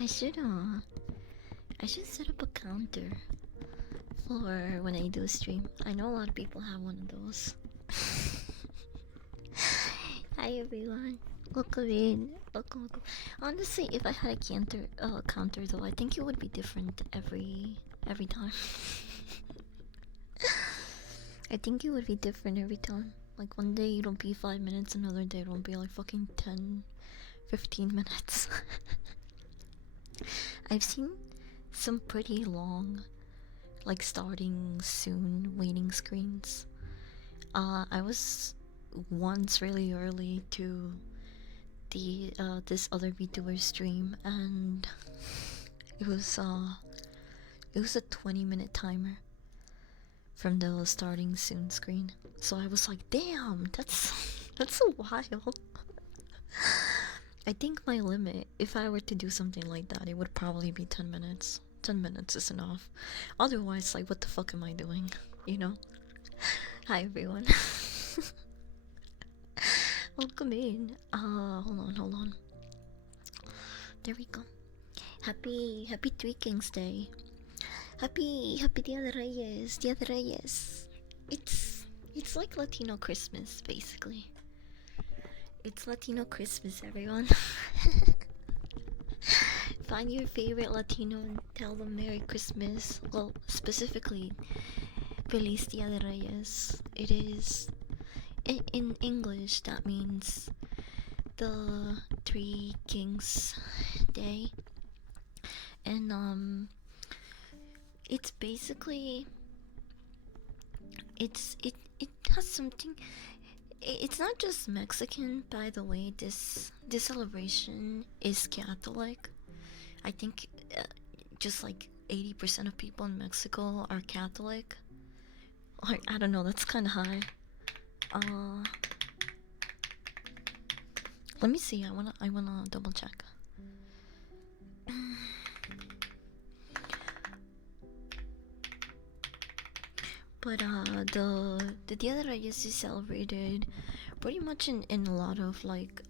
I should I should set up a counter for when I do stream. I know a lot of people have one of those. Hi everyone. Welcome in. Welcome. Honestly, if I had a counter though, I think it would be different every time. I think it would be different every time. Like one day it'll be 5 minutes, another day it'll be like fucking 10, 15 minutes. I've seen some pretty long, like starting soon waiting screens. I was once really early to the this other VTuber stream, and it was a 20-minute timer from the starting soon screen. So I was like, damn, that's a while. I think my limit, if I were to do something like that, it would probably be 10 minutes. 10 minutes is enough. Otherwise, like, what the fuck am I doing? You know? Hi, everyone. Welcome in. Hold on. There we go. Happy Three Kings Day. Happy Dia de Reyes. Dia de Reyes. It's like Latino Christmas, basically. It's Latino Christmas, everyone. Find your favorite Latino and tell them Merry Christmas. Well, specifically, Feliz Dia de Reyes. It is... In English, that means the Three Kings Day. And, it's basically... It has something... It's not just Mexican, by the way. This celebration is Catholic. I think just like 80% of people in Mexico are Catholic. Or, I don't know, that's kind of high. Let me see. I wanna double check. But the Dia de Reyes is celebrated pretty much in a lot of like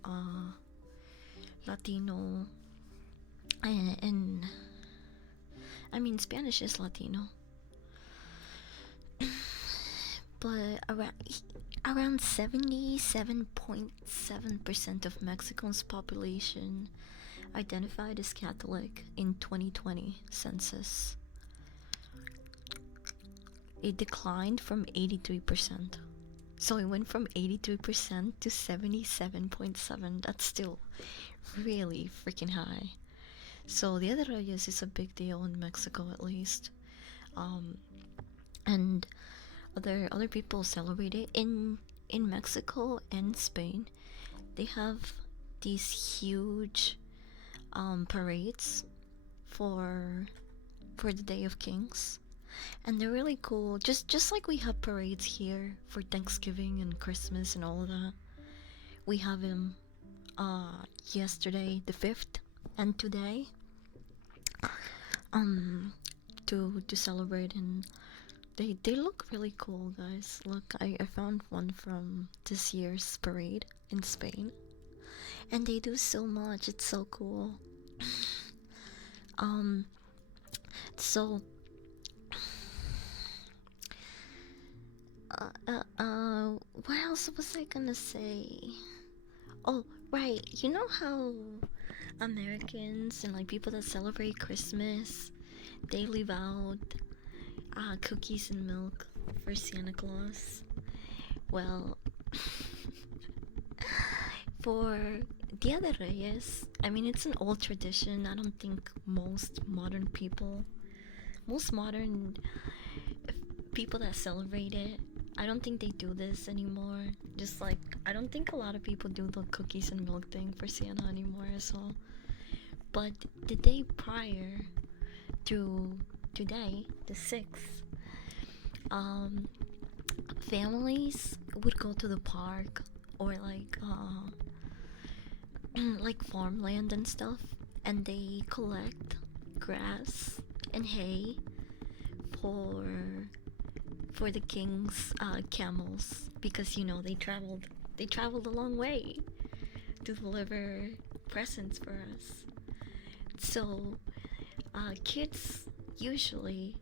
Latino and I mean Spanish is Latino. But around 77.7% of Mexico's population identified as Catholic in 2020 census. It declined from 83%. So it went from 83% to 77.7%. That's still really freaking high. So Dia de Reyes is a big deal in Mexico, at least. And other people celebrate it in Mexico and Spain. They have these huge parades for the Day of Kings, and they're really cool. Just like we have parades here for Thanksgiving and Christmas and all of that. We have them yesterday the 5th and today to celebrate, and they look really cool, guys. Look, I found one from this year's parade in Spain, and they do so much. It's so cool. So what else was I gonna say? Oh, right. You know how Americans and like people that celebrate Christmas, they leave out cookies and milk for Santa Claus? Well, for Dia de Reyes, I mean, it's an old tradition. I don't think most modern people that celebrate it, I don't think they do this anymore. Just like, I don't think a lot of people do the cookies and milk thing for Santa anymore as well. But the day prior to today, the 6th, families would go to the park or like like farmland and stuff, and they collect grass and hay for the king's camels, because you know they traveled a long way to deliver presents for us. So kids usually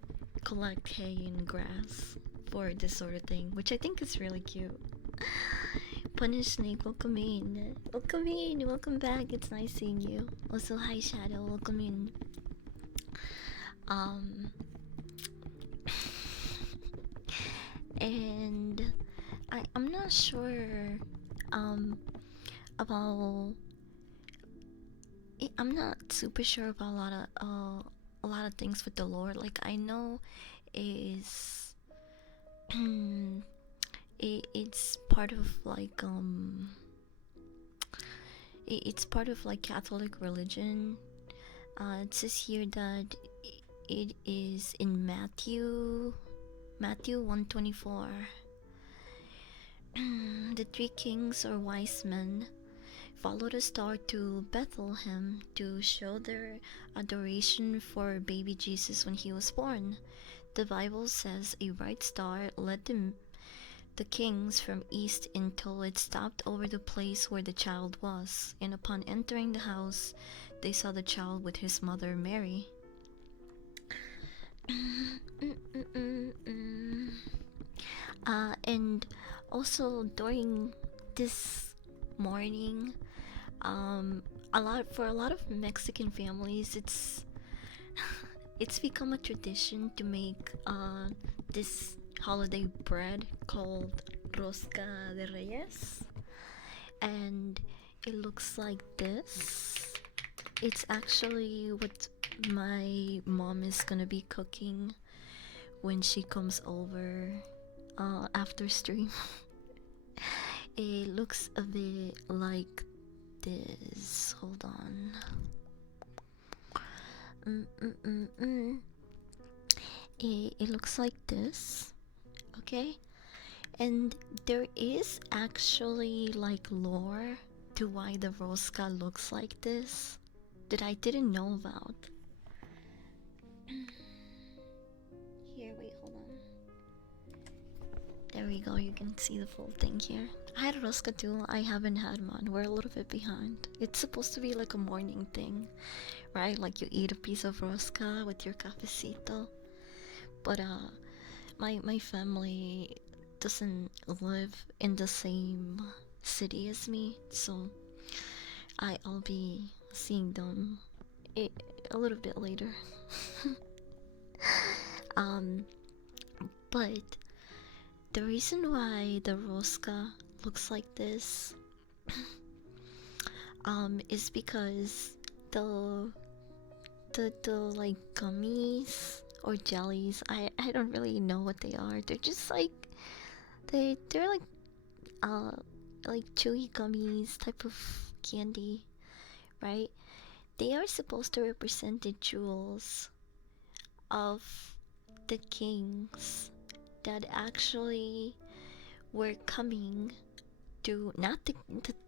collect hay and grass for this sort of thing, which I think is really cute. Punish Snake, welcome in. Welcome back. It's nice seeing you. Also, hi Shadow, welcome in. And I'm not sure um about I'm not super sure about a lot of things with the Lord. Like I know is it's part of like it's part of like Catholic religion. It says here that it is in Matthew 124. The three kings or wise men followed a star to Bethlehem to show their adoration for baby Jesus when he was born. The Bible says a bright star led the kings from east until it stopped over the place where the child was, and upon entering the house, they saw the child with his mother Mary. And also during this morning, a lot of Mexican families, it's become a tradition to make this holiday bread called rosca de reyes, and it looks like this. It's actually what my mom is gonna be cooking when she comes over after stream. It looks a bit like this. Hold on. It looks like this. Okay? And there is actually like lore to why the rosca looks like this that I didn't know about. Here, wait, hold on. There we go, you can see the full thing here. I had rosca too, I haven't had one. We're a little bit behind. It's supposed to be like a morning thing, right? Like you eat a piece of rosca with your cafecito. But my family doesn't live in the same city as me, so I'll be seeing them a, a little bit later. um, but the reason why the rosca looks like this is because the the like gummies or jellies, I don't really know what they are. They're just like they're uh like chewy gummies type of candy, right? They are supposed to represent the jewels of the kings that actually were coming to, not the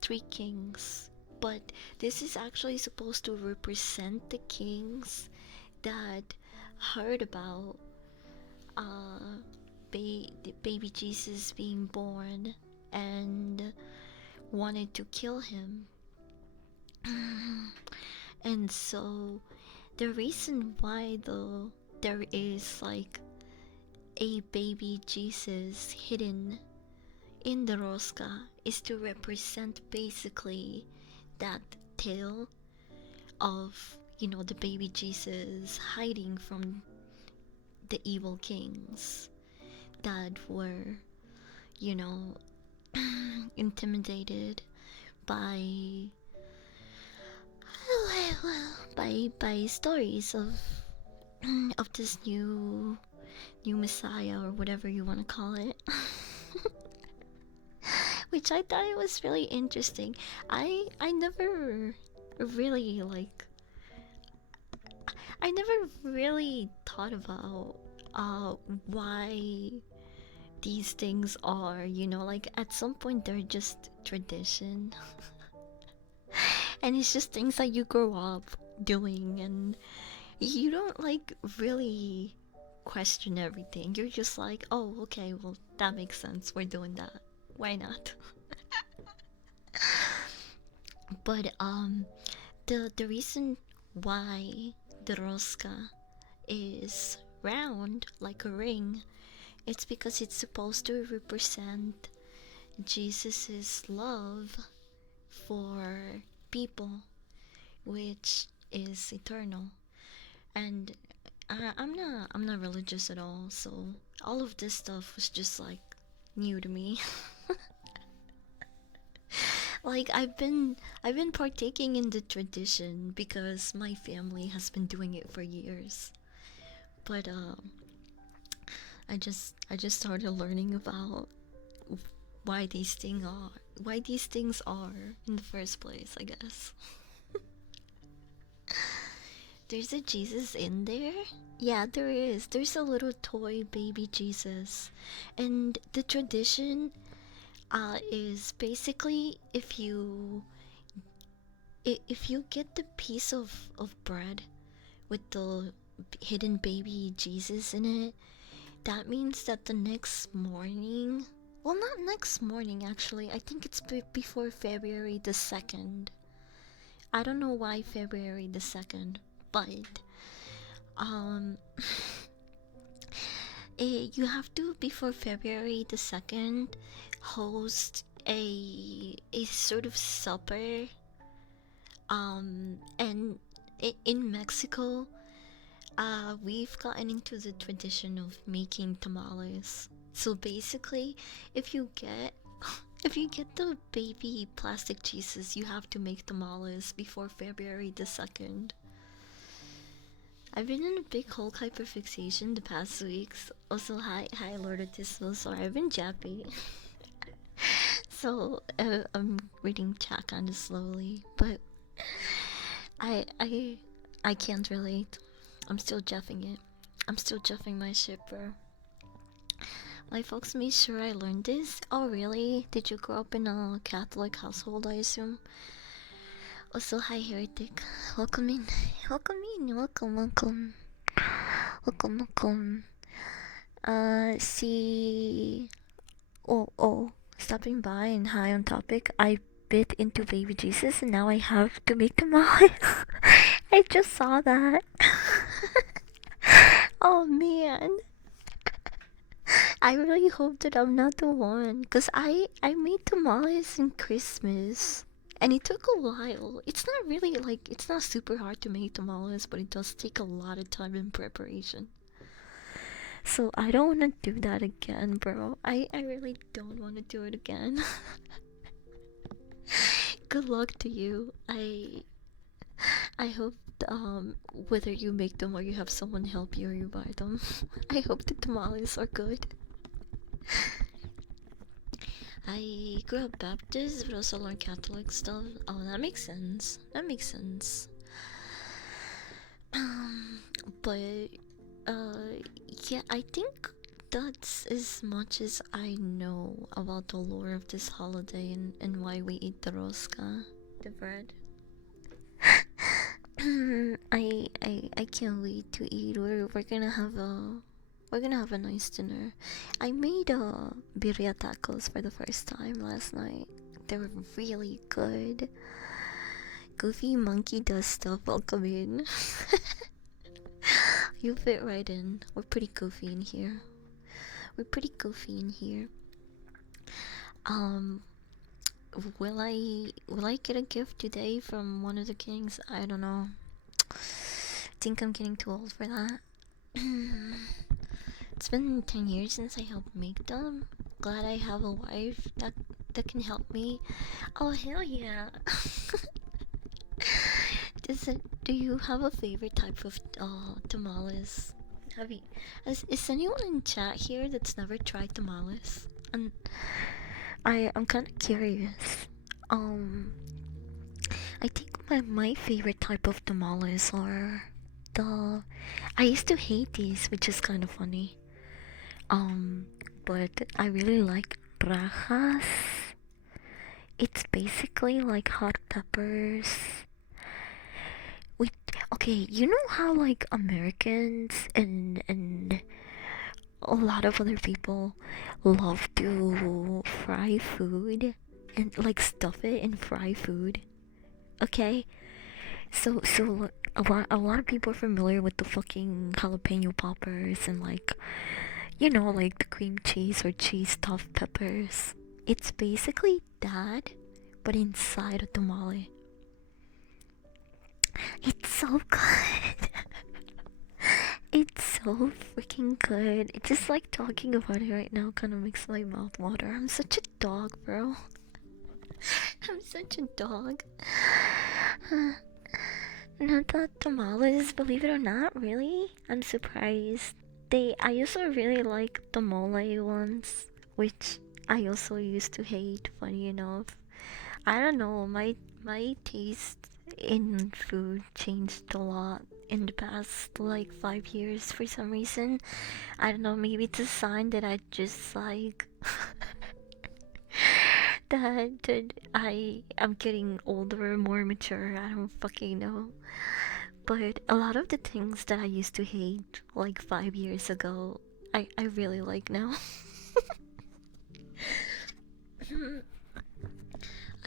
three kings, but this is actually supposed to represent the kings that heard about uh the baby Jesus being born and wanted to kill him. And so the reason why though there is like a baby Jesus hidden in the rosca is to represent basically that tale of, you know, the baby Jesus hiding from the evil kings that were, you know, intimidated by by stories of this new messiah or whatever you want to call it. Which I thought it was really interesting. I never really like I never really thought about why these things are, you know, like at some point they're just tradition. And it's just things that you grow up doing, and you don't like really question everything. You're just like, oh, okay, well, that makes sense. We're doing that. Why not? But the reason why the rosca is round like a ring, it's because it's supposed to represent Jesus's love for people, which is eternal. And I'm not religious at all, so all of this stuff was just like new to me. Like I've been partaking in the tradition because my family has been doing it for years. But I just started learning about why these things are in the first place, I guess. There's a Jesus in there? Yeah, there is. There's a little toy baby Jesus. And the tradition is basically if you get the piece of bread with the hidden baby Jesus in it, that means that the next morning, well, not next morning actually, I think it's before February the 2nd. I don't know why February the 2nd, but um you have to, before February the 2nd, host a sort of supper. And in Mexico, we've gotten into the tradition of making tamales. So basically, if you get if you get the baby plastic cheeses, you have to make tamales before February the 2nd. I've been in a big Hulk hyperfixation the past weeks. Also, hi, Lord Autismo. Sorry, I've been jappy. So, I'm reading chat kind of slowly, but I, I, I can't relate. I'm still jeffing it. I'm still jeffing my shit, bro. My folks made sure I learned this. Oh, really? Did you grow up in a Catholic household, I assume? Also, hi, Heretic. Welcome in. Welcome in. Welcome, welcome. Welcome, welcome. See. Oh. Stopping by and high on topic. I bit into baby Jesus and now I have to make tamales. I just saw that. Oh man. I really hope that I'm not the one, cause I made tamales in Christmas, and it took a while. It's not really like it's not super hard to make tamales, but it does take a lot of time in preparation. So I don't want to do that again, bro. I really don't want to do it again. Good luck to you. I hope whether you make them or you have someone help you or you buy them, I hope the tamales are good. I grew up Baptist, but also learned Catholic stuff. Oh, that makes sense. That makes sense. Um, but yeah, I think that's as much as I know about the lore of this holiday and why we eat the rosca, the bread. I can't wait to eat. We're gonna have a nice dinner. I made birria tacos for the first time last night. They were really good. Goofy monkey does stuff. Welcome in. You fit right in. We're pretty goofy in here. We're pretty goofy in here. Um, will I get a gift today from one of the kings? I don't know. Think I'm getting too old for that. It's been 10 years since I helped make them. Glad I have a wife that can help me. Oh hell yeah! Do you have a favorite type of tamales? Have you? Is anyone in chat here that's never tried tamales? And I'm kind of curious. Um, I think my favorite type of tamales are the. I used to hate these, which is kind of funny. Um, but I really like rajas. It's basically like hot peppers with, okay, you know how like Americans and a lot of other people love to fry food and like stuff it in fry food. Okay, so a lot of people are familiar with the fucking jalapeno poppers and like, like the cream cheese or cheese stuffed peppers. It's basically that, but inside a tamale. It's so good. It's so freaking good. It's just like talking about it right now kind of makes my mouth water. I'm such a dog, bro. I'm such a dog. Not that tamales, believe it or not, really? I'm surprised. I also really like the mole ones, which I also used to hate, funny enough. I don't know, my taste in food changed a lot in the past like 5 years for some reason. I don't know, maybe it's a sign that I just like that I am getting older, more mature. I don't fucking know. But a lot of the things that I used to hate like 5 years ago, I really like now.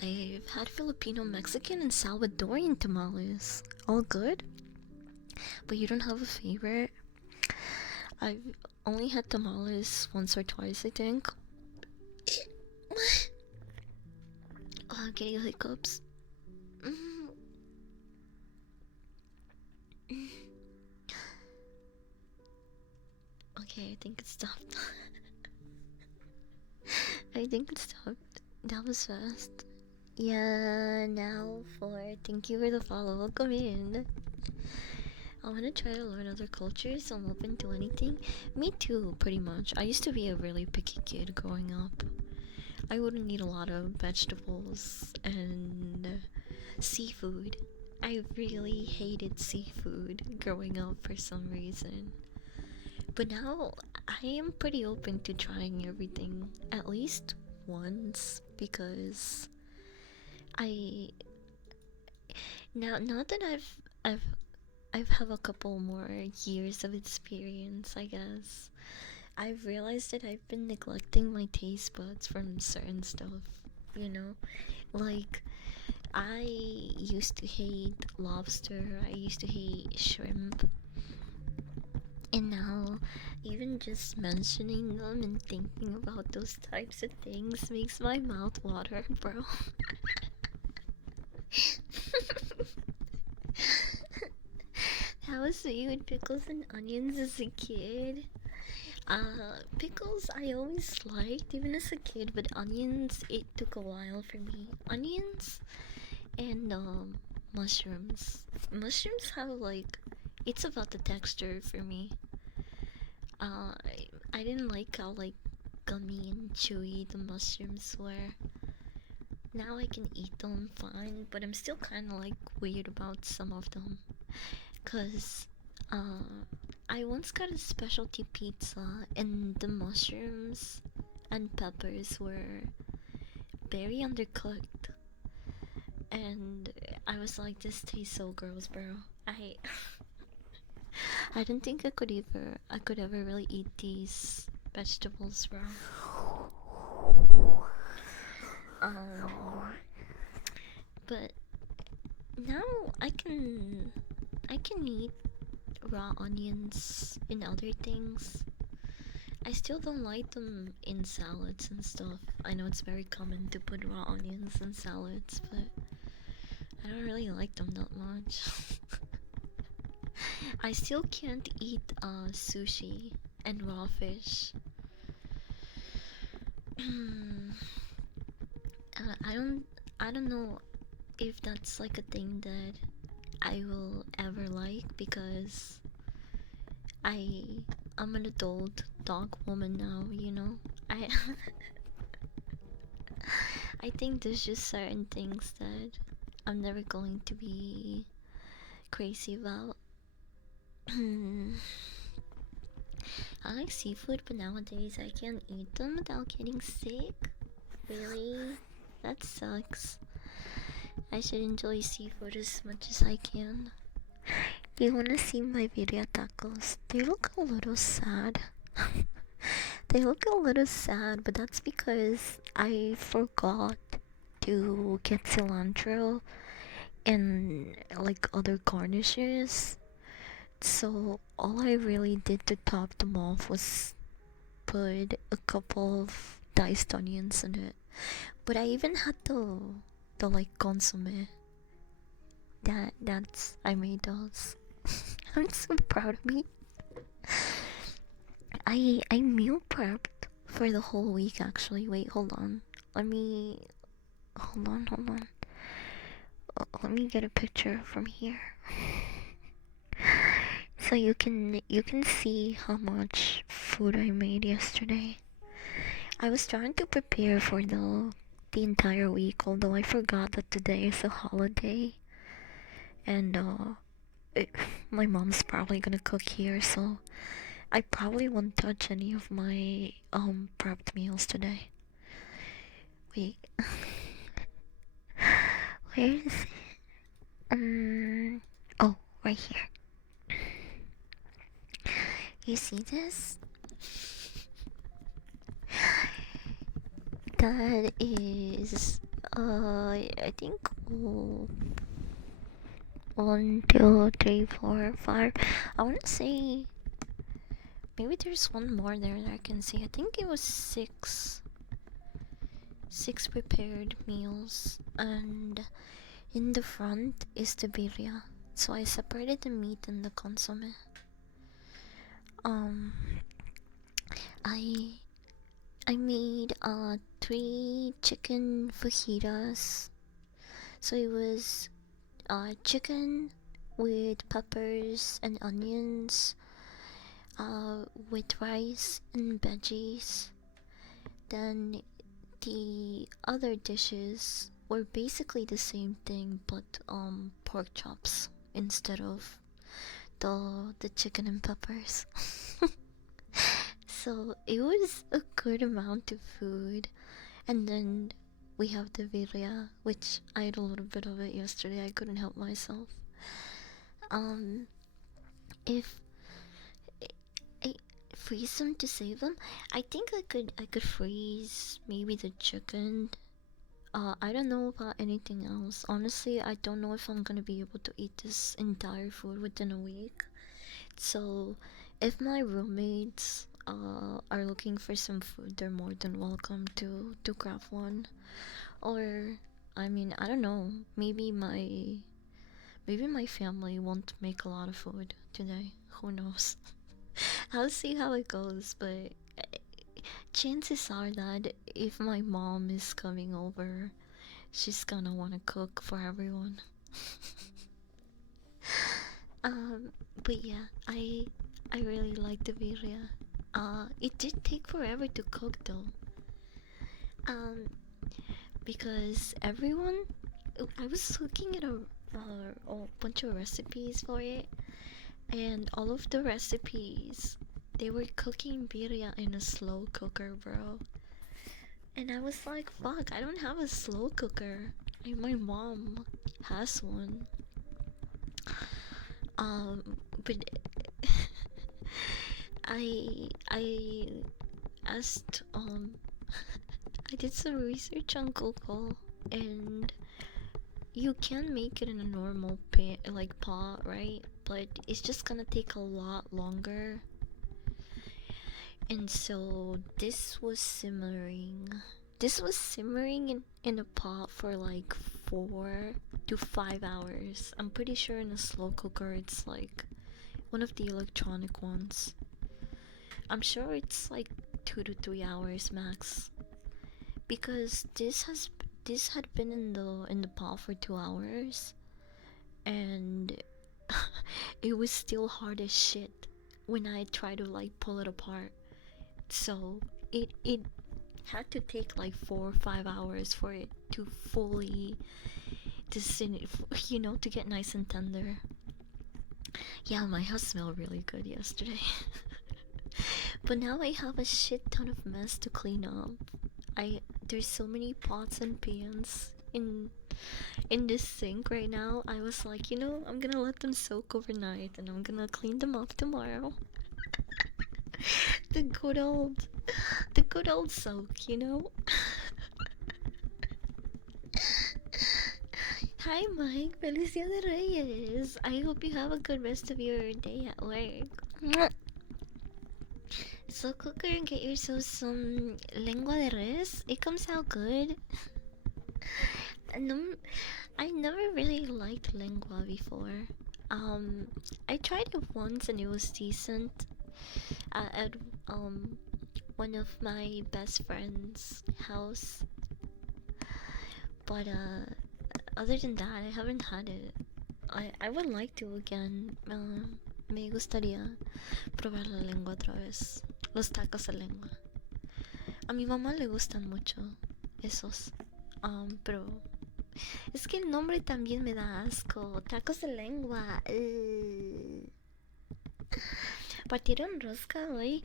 I've had Filipino, Mexican, and Salvadorian tamales. All good, but you don't have a favorite? I've only had tamales once or twice, I think. Oh, I'm getting hiccups. Mm. Okay, I think it stopped. I think it stopped. That was fast. Yeah, now for thank you for the follow. Welcome in. I want to try to learn other cultures, so I'm open to anything. Me too, pretty much. I used to be a really picky kid growing up. I wouldn't eat a lot of vegetables and seafood. I really hated seafood growing up for some reason. But now I am pretty open to trying everything at least once because I now that I've I've have a couple more years of experience, I guess. I've realized that I've been neglecting my taste buds from certain stuff, you know? Like I used to hate lobster, I used to hate shrimp, and now even just mentioning them and thinking about those types of things makes my mouth water, bro. How was you with pickles and onions as a kid? Pickles I always liked even as a kid, but onions it took a while for me. Onions and mushrooms. Mushrooms have like it's about the texture for me. I didn't like how like gummy and chewy the mushrooms were. Now I can eat them fine, but I'm still kind of like weird about some of them. Cause uh, I once got a specialty pizza and the mushrooms and peppers were very undercooked. And I was like, this tastes so gross, bro. I I didn't think I could ever really eat these vegetables, bro. Um, but now I can eat raw onions in other things. I still don't like them in salads and stuff. I know it's very common to put raw onions in salads, but I don't really like them that much. I still can't eat sushi and raw fish. I don't know if that's like a thing that I will ever like because I I'm an adult dog woman now, you know. I I think there's just certain things that I'm never going to be crazy about. I like seafood, but nowadays I can't eat them without getting sick. Really? That sucks. I should enjoy seafood as much as I can. Do you wanna see my birria tacos? They look a little sad. They look a little sad, but that's because I forgot to get cilantro and like other garnishes. So all I really did to top them off was put a couple of diced onions in it. But I even had the like consomme. That's I made those. I'm so proud of me. I meal prepped for the whole week actually. Wait, hold on. Let me hold on, hold on. Let me get a picture from here. So you can see how much food I made yesterday. I was trying to prepare for the entire week, although I forgot that today is a holiday, and it, my mom's probably gonna cook here, so I probably won't touch any of my prepped meals today. Wait, where is it? Oh, right here. You see this? That is, I think, oh, 1, 2, 3, 4, 5. I want to say maybe there's one more there that I can see. I think it was six prepared meals, and in the front is the birria. So I separated the meat and the consomme. Um, I I made 3 chicken fajitas. So it was chicken with peppers and onions, with rice and veggies. Then the other dishes were basically the same thing, but pork chops instead of the chicken and peppers. So it was a good amount of food. And then we have the birria, which I ate a little bit of it yesterday. I couldn't help myself. Um, if I freeze them to save them, I think I could freeze maybe the chicken. I don't know about anything else. Honestly, I don't know if I'm gonna be able to eat this entire food within a week. So, if my roommates are looking for some food, they're more than welcome to grab one. Or, I mean, I don't know. Maybe my family won't make a lot of food today. Who knows? I'll see how it goes, but chances are that if my mom is coming over, she's gonna wanna cook for everyone. Um, but yeah, I really like the birria. It did take forever to cook though. Um, because I was looking at a bunch of recipes for it, and all of the recipes, they were cooking birria in a slow cooker, bro. And I was like, fuck, I don't have a slow cooker. My mom has one. But I asked I did some research on Google, and you can make it in a normal pan, like pot, right? But it's just gonna take a lot longer. And so this was simmering in a pot for like 4 to 5 hours. I'm pretty sure in a slow cooker it's like one of the electronic ones. I'm sure it's like 2 to 3 hours max, because this had been in the pot for 2 hours, and it was still hard as shit when I tried to like pull it apart. So it had to take like 4 or 5 hours for it to fully to get nice and tender. Yeah, my house smelled really good yesterday. But now I have a shit ton of mess to clean up. There's so many pots and pans in this sink right now. I was like, I'm gonna let them soak overnight and I'm gonna clean them up tomorrow. the good old the good old soak. Hi Mike, Feliz Dia de Reyes. I hope you have a good rest of your day at work. So cooker and get yourself some lengua de res. It comes out good. And I never really liked lengua before. I tried it once and it was decent at one of my best friend's house. But other than that, I haven't had it. I would like to again. Me gustaría probar la lengua otra vez. Los tacos de lengua. A mi mamá le gustan mucho esos. Pero es que el nombre también me da asco. Tacos de lengua. ¿Partieron rosca hoy?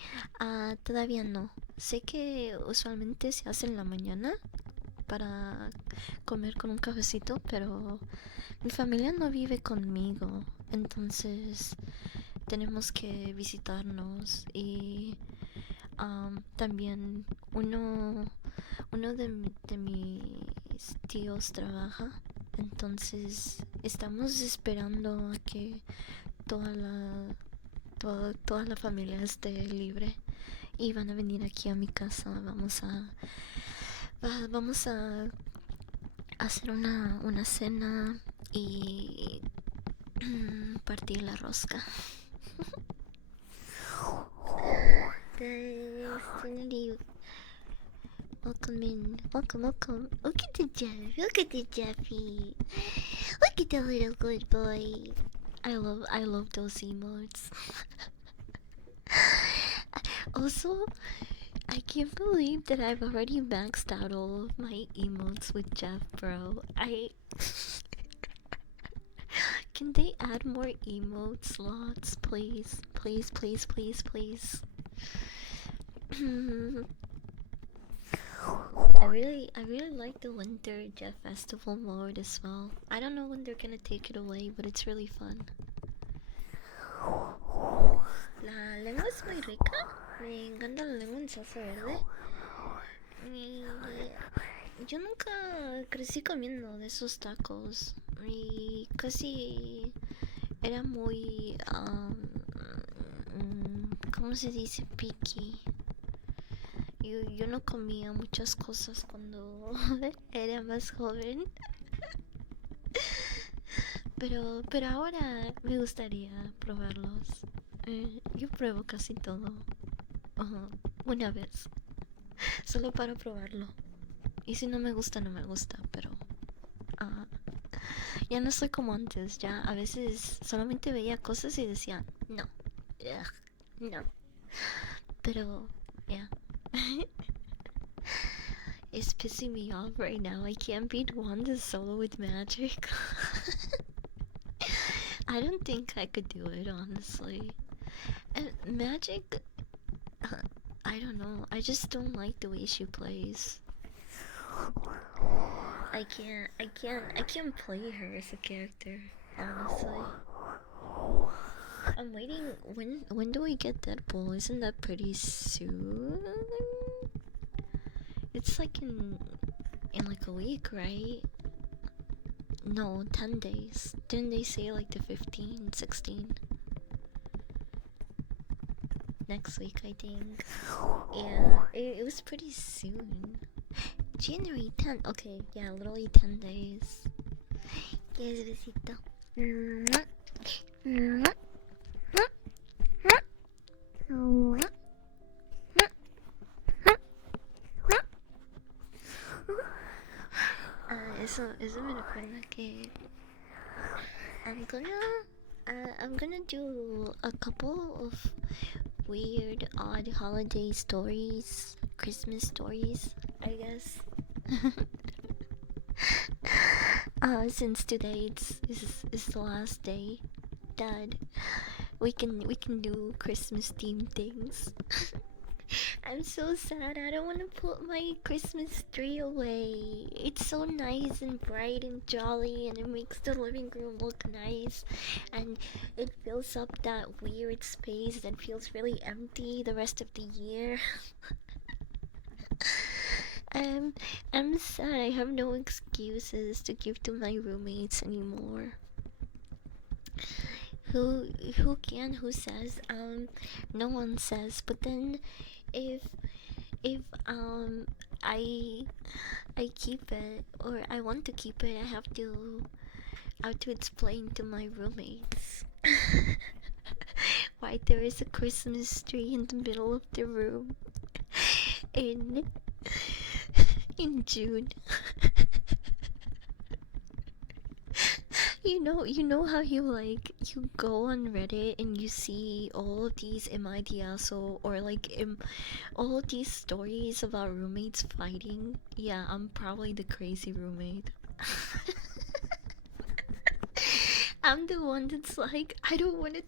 Todavía no. Sé que usualmente se hace en la mañana para comer con un cafecito, pero mi familia no vive conmigo, entonces tenemos que visitarnos y también uno de mis tíos trabaja, entonces estamos esperando a que toda la toda la familia esté libre y van a venir aquí a mi casa. Vamos a hacer una cena y partir la rosca. Trinity, welcome in. Welcome, welcome. Look at the Jeff. Look at the Jeffy. Look at the little good boy. I love those emotes. Also, I can't believe that I've already maxed out all of my emotes with Jeff, bro. Can they add more emote slots, please? Please, please, please, please. I really like the Winter Jeff Festival mode as well. I don't know when they're gonna take it away, but it's really fun. La lengua es muy rica. Me encanta la lengua en salsa verde. Yo nunca crecí comiendo de esos tacos. Y casi era muy... ¿cómo se dice? Picky. Yo no comía muchas cosas cuando era más joven. Pero ahora me gustaría probarlos. Yo pruebo casi todo. Una vez. Solo para probarlo. Y si no me gusta, no me gusta. Pero ya no soy como antes. Ya a veces solamente veía cosas y decía no. Ugh, no. Pero yeah. It's pissing me off right now. I can't beat Wanda solo with magic. I don't think I could do it, honestly. And magic, I don't know. I just don't like the way she plays. I can't play her as a character, honestly. I'm waiting. When do we get Deadpool? Isn't that pretty soon? It's like in like a week, right? No, 10 days. Didn't they say like the 15, 16? Next week, I think. Yeah, it was pretty soon. January 10th. Okay, yeah, literally 10 days. Yes, besito. Eso me recuerda que I'm gonna do a couple of weird, odd holiday stories, Christmas stories, I guess. Since today is the last day that we can do Christmas themed things. I'm so sad. I don't want to put my Christmas tree away. It's so nice and bright and jolly, and it makes the living room look nice, and it fills up that weird space that feels really empty the rest of the year. I'm sad. I have no excuses to give to my roommates anymore. Who says? No one says. But then, if I keep it, or I want to keep it, I have to explain to my roommates why there is a Christmas tree in the middle of the room in June. You know how you go on Reddit and you see all of these MIDSO or all of these stories about roommates fighting. Yeah, I'm probably the crazy roommate. I'm the one that's like, I don't want to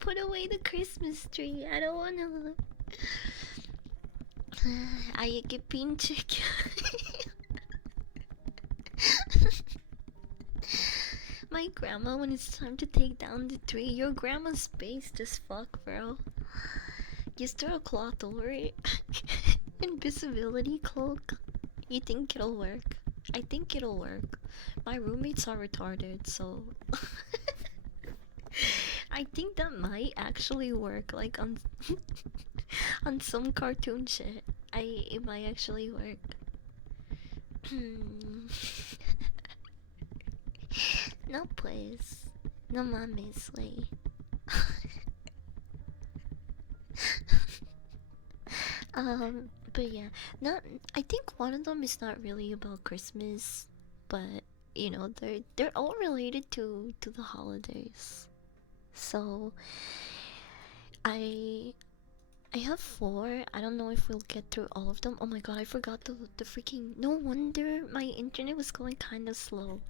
put away the Christmas tree. I don't want to. Hay que pinche. My grandma, when it's time to take down the tree, your grandma's spaced as fuck, bro. Just throw a cloth over it. Invisibility cloak. You think it'll work? I think it'll work. My roommates are retarded, so I think that might actually work. Like on on some cartoon shit, it might actually work. No, pues. No mames, way. But yeah, not. I think one of them is not really about Christmas, but they're all related to the holidays. So I I have four. I don't know if we'll get through all of them. Oh my god, I forgot the freaking. No wonder my internet was going kind of slow.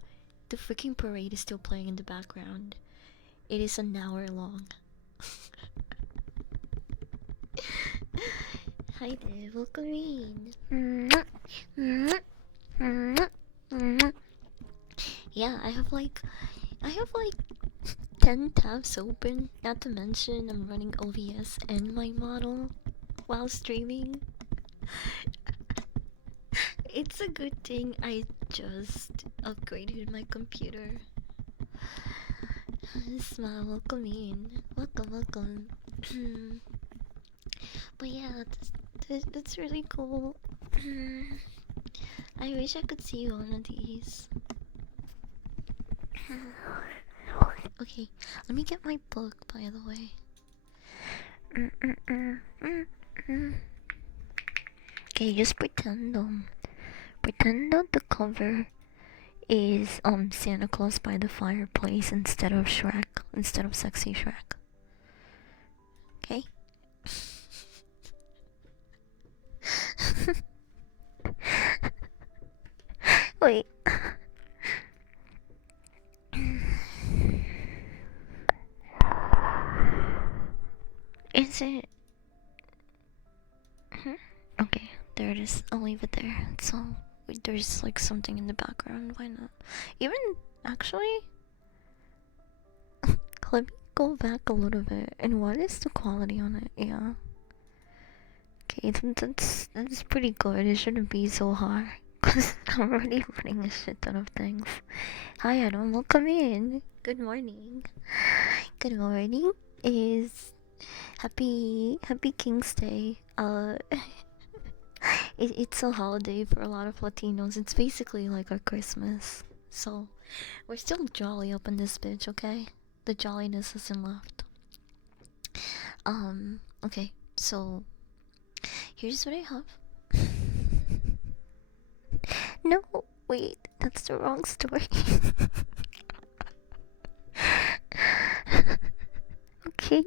The freaking parade is still playing in the background. It is an hour long. Hi there, welcome in. Yeah, I have like 10 tabs open. Not to mention I'm running OBS and my model while streaming. It's a good thing I just upgraded my computer. Smile, welcome in. Welcome, welcome. But yeah, that's really cool. I wish I could see one of these. Okay, let me get my book, by the way. Okay, just pretend that the cover is Santa Claus by the fireplace instead of sexy Shrek. Okay? Wait. Is it? Okay, there it is. I'll leave it there. So there's like something in the background. Why not? Even actually, let me go back a little bit. And what is the quality on it? Yeah. Okay, that's pretty good. It shouldn't be so hard. Cause I'm already running a shit ton of things. Hi Adam, welcome in. Good morning. Good morning. Is Happy King's Day. It's a holiday for a lot of Latinos. It's basically like our Christmas. So we're still jolly up in this bitch, okay? The jolliness isn't left. Okay, so here's what I have. No, wait, that's the wrong story. Okay,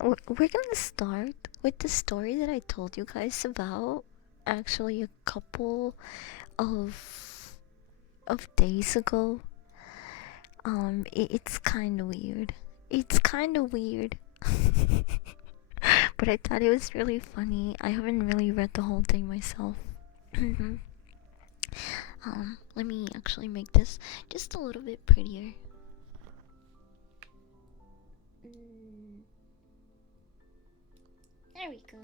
we're gonna start with the story that I told you guys about actually a couple of days ago. It's kind of weird. It's kind of weird. But I thought it was really funny. I haven't really read the whole thing myself. Let me actually make this just a little bit prettier. There we go.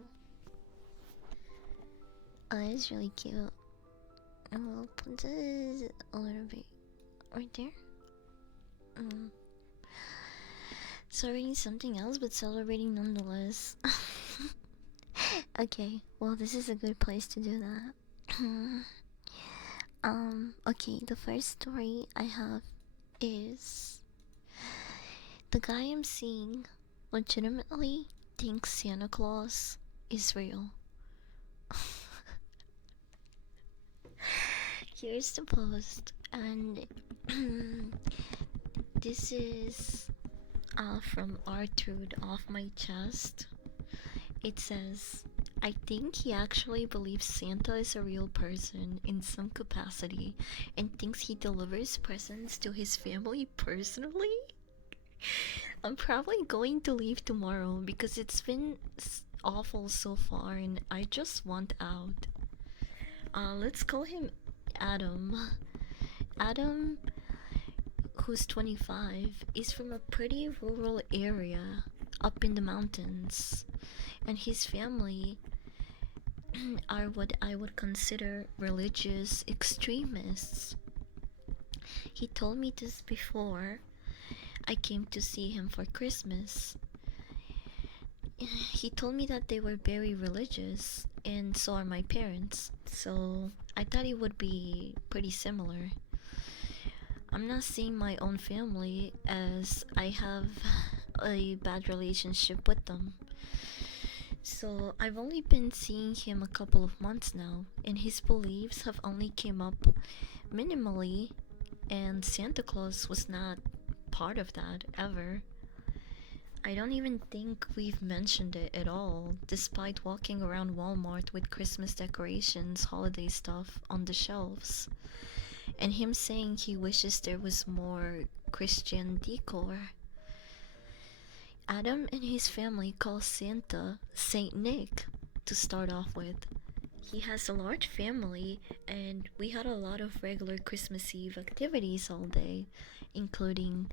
Oh, that is really cute. And we'll put this a little bit right there. Celebrating something else, but celebrating nonetheless. Okay, well, this is a good place to do that. Okay, the first story I have is the guy I'm seeing legitimately thinks Santa Claus is real. Here's the post. And this is from Artrude off my chest. It says, I think he actually believes Santa is a real person in some capacity and thinks he delivers presents to his family personally. I'm probably going to leave tomorrow because it's been awful so far and I just want out. Let's call him Adam. Adam, who's 25, is from a pretty rural area up in the mountains, and his family are what I would consider religious extremists. He told me this before I came to see him for Christmas. He told me that they were very religious, and so are my parents, so I thought it would be pretty similar. I'm not seeing my own family as I have a bad relationship with them. So I've only been seeing him a couple of months now, and his beliefs have only came up minimally, and Santa Claus was not part of that ever. I don't even think we've mentioned it at all, despite walking around Walmart with Christmas decorations, holiday stuff on the shelves, and him saying he wishes there was more Christian decor. Adam and his family call Santa Saint Nick to start off with. He has a large family, and we had a lot of regular Christmas Eve activities all day, including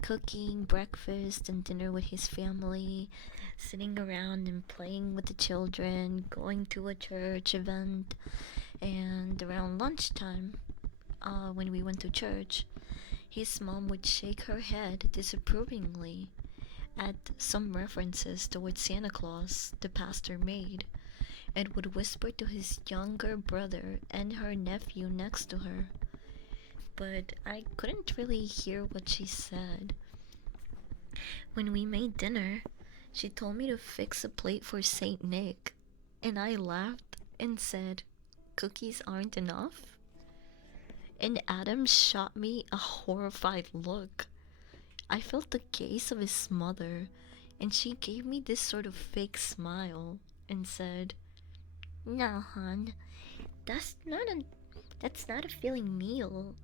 cooking breakfast and dinner with his family, sitting around and playing with the children, going to a church event, and around lunchtime, when we went to church, his mom would shake her head disapprovingly at some references towards Santa Claus the pastor made, and would whisper to his younger brother and her nephew next to her. But I couldn't really hear what she said. When we made dinner, she told me to fix a plate for Saint Nick, and I laughed and said, "Cookies aren't enough?" And Adam shot me a horrified look. I felt the gaze of his mother, and she gave me this sort of fake smile and said, "No, hon, that's not a that's not a filling meal."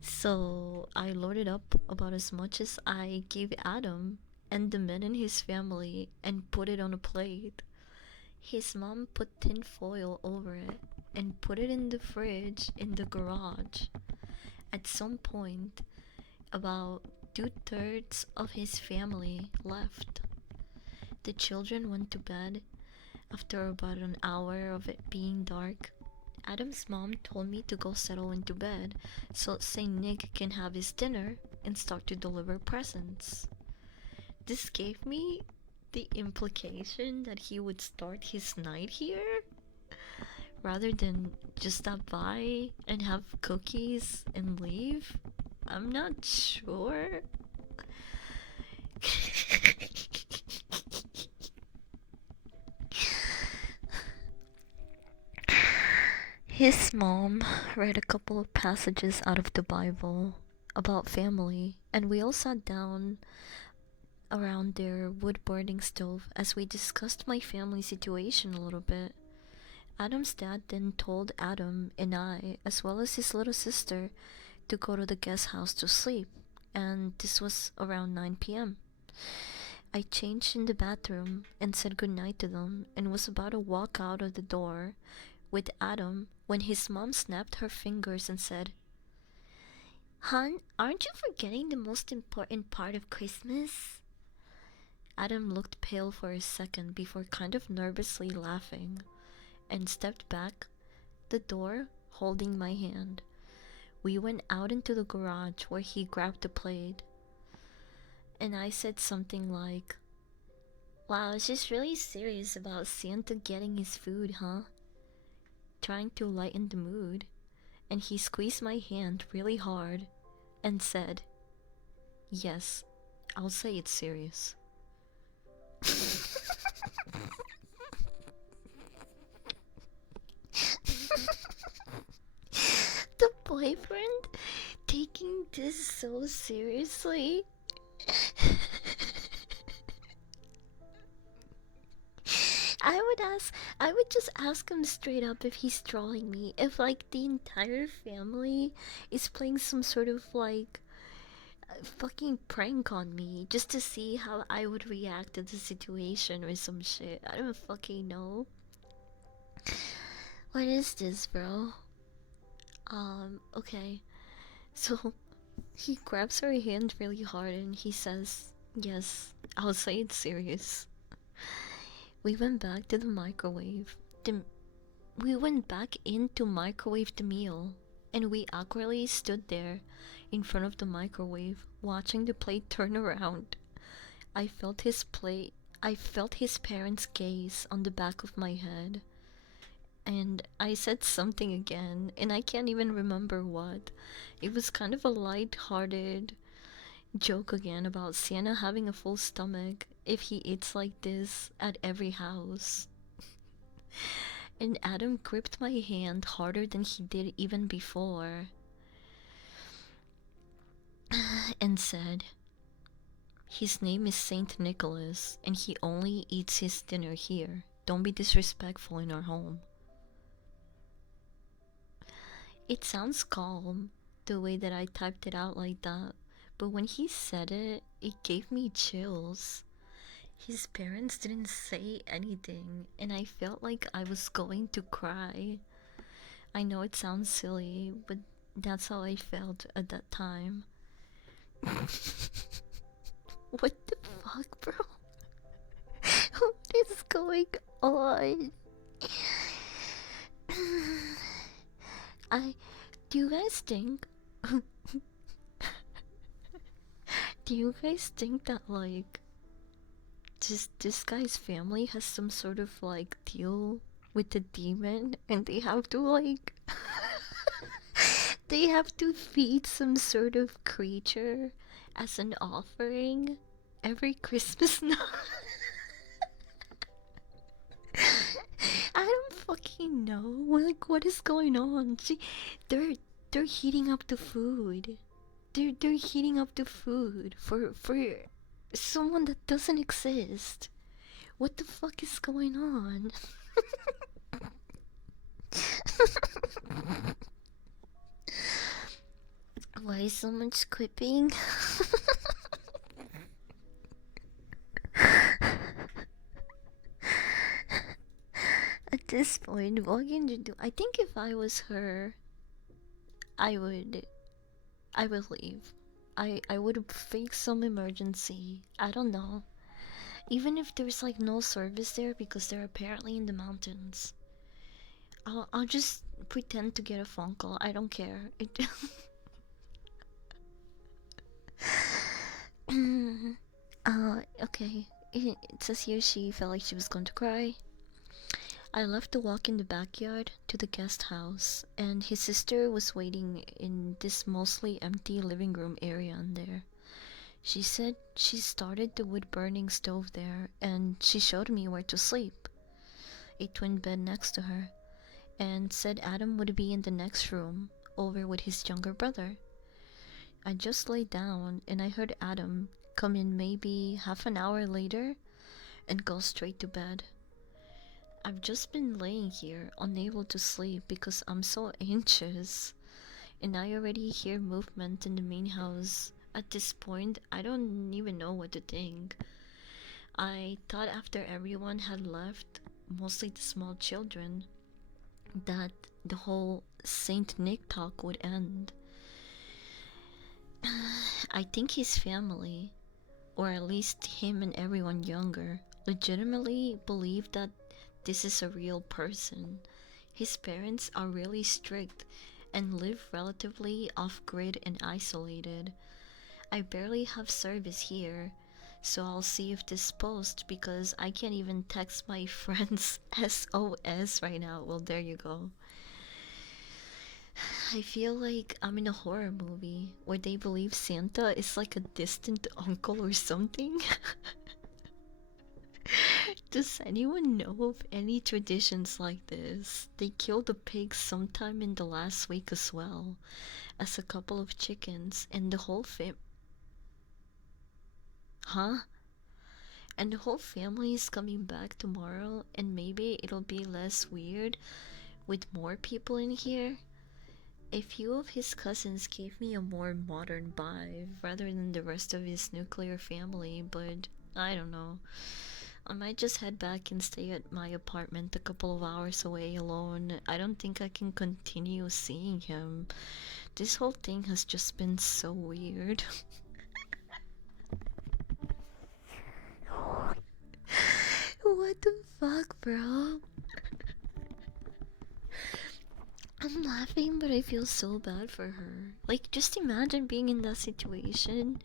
So I loaded up about as much as I gave Adam and the men in his family and put it on a plate. His mom put tin foil over it and put it in the fridge in the garage. At some point, about 2/3 of his family left. The children went to bed after about an hour of it being dark. Adam's mom told me to go settle into bed so St. Nick can have his dinner and start to deliver presents. This gave me the implication that he would start his night here rather than just stop by and have cookies and leave. I'm not sure. His mom read a couple of passages out of the Bible about family, and we all sat down around their wood burning stove as we discussed my family situation a little bit. Adam's dad then told Adam and I, as well as his little sister, to go to the guest house to sleep, and this was around 9 p.m. I changed in the bathroom and said goodnight to them and was about to walk out of the door with Adam when his mom snapped her fingers and said, "Hon, aren't you forgetting the most important part of Christmas?" Adam looked pale for a second before kind of nervously laughing and stepped back, the door holding my hand. We went out into the garage where he grabbed a plate, and I said something like, "Wow, she's really serious about Santa getting his food, huh?" Trying to lighten the mood, and he squeezed my hand really hard and said, "Yes, I'll say it's serious." The boyfriend taking this so seriously. I would just ask him straight up if he's trolling me. If, like, the entire family is playing some sort of, like, fucking prank on me just to see how I would react to the situation or some shit. I don't fucking know. What is this, bro? Okay. So, he grabs her hand really hard and he says, yes, I'll say it's serious. We went back to the microwave. We went back in to microwave the meal, and we awkwardly stood there in front of the microwave, watching the plate turn around. I felt his plate. I felt his parents' gaze on the back of my head, and I said something again, and I can't even remember what. It was kind of a light-hearted joke again about Sienna having a full stomach if he eats like this at every house. And Adam gripped my hand harder than he did even before and said, his name is Saint Nicholas, and he only eats his dinner here. Don't be disrespectful in our home. It sounds calm, the way that I typed it out like that, but when he said it, it gave me chills. His parents didn't say anything, and I felt like I was going to cry. I know it sounds silly, but that's how I felt at that time. What the fuck, bro? What is going on? I. Do you guys think. Do you guys think that, like, this guy's family has some sort of, like, deal with the demon and they have to, like. They have to feed some sort of creature as an offering every Christmas night? I don't fucking know. Like, what is going on? See, they're heating up the food. They're heating up the food for someone that doesn't exist. What the fuck is going on? Why is so much quipping? At this point, what can you do? I think if I was her, I would leave. I would fake some emergency. I don't know. Even if there's like no service there because they're apparently in the mountains. I'll just pretend to get a phone call. I don't care. Okay. It says here she felt like she was going to cry. I left to walk in the backyard to the guest house, and his sister was waiting in this mostly empty living room area in there. She said she started the wood burning stove there, and she showed me where to sleep. A twin bed next to her, and said Adam would be in the next room, over with his younger brother. I just lay down, and I heard Adam come in maybe half an hour later and go straight to bed. I've just been laying here, unable to sleep because I'm so anxious, and I already hear movement in the main house. At this point, I don't even know what to think. I thought after everyone had left, mostly the small children, that the whole Saint Nick talk would end. I think his family, or at least him and everyone younger, legitimately believe that this is a real person. His parents are really strict and live relatively off-grid and isolated. I barely have service here, so I'll see if this posts because I can't even text my friends SOS right now. Well, there you go. I feel like I'm in a horror movie where they believe Santa is like a distant uncle or something. Does anyone know of any traditions like this? They killed a pig sometime in the last week as well as a couple of chickens, and the whole huh? And the whole family is coming back tomorrow, and maybe it'll be less weird with more people in here. A few of his cousins gave me a more modern vibe rather than the rest of his nuclear family, but I don't know. I might just head back and stay at my apartment a couple of hours away alone. I don't think I can continue seeing him. This whole thing has just been so weird. What the fuck, bro? I'm laughing, but I feel so bad for her. Like, just imagine being in that situation.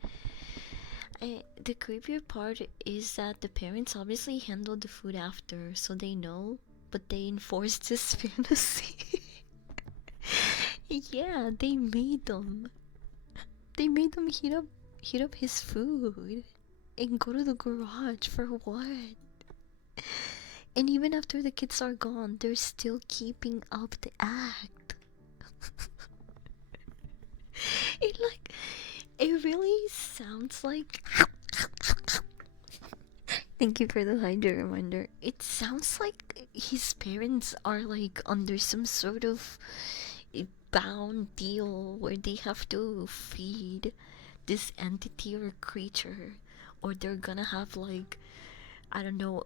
The creepier part is that the parents obviously handled the food after, so they know, but they enforced this fantasy. Yeah, they made them. They made them heat up his food and go to the garage for what? And even after the kids are gone, they're still keeping up the act. It like it really sounds like thank you for the hydro reminder. It sounds like his parents are like under some sort of bound deal where they have to feed this entity or creature, or they're gonna have like I don't know,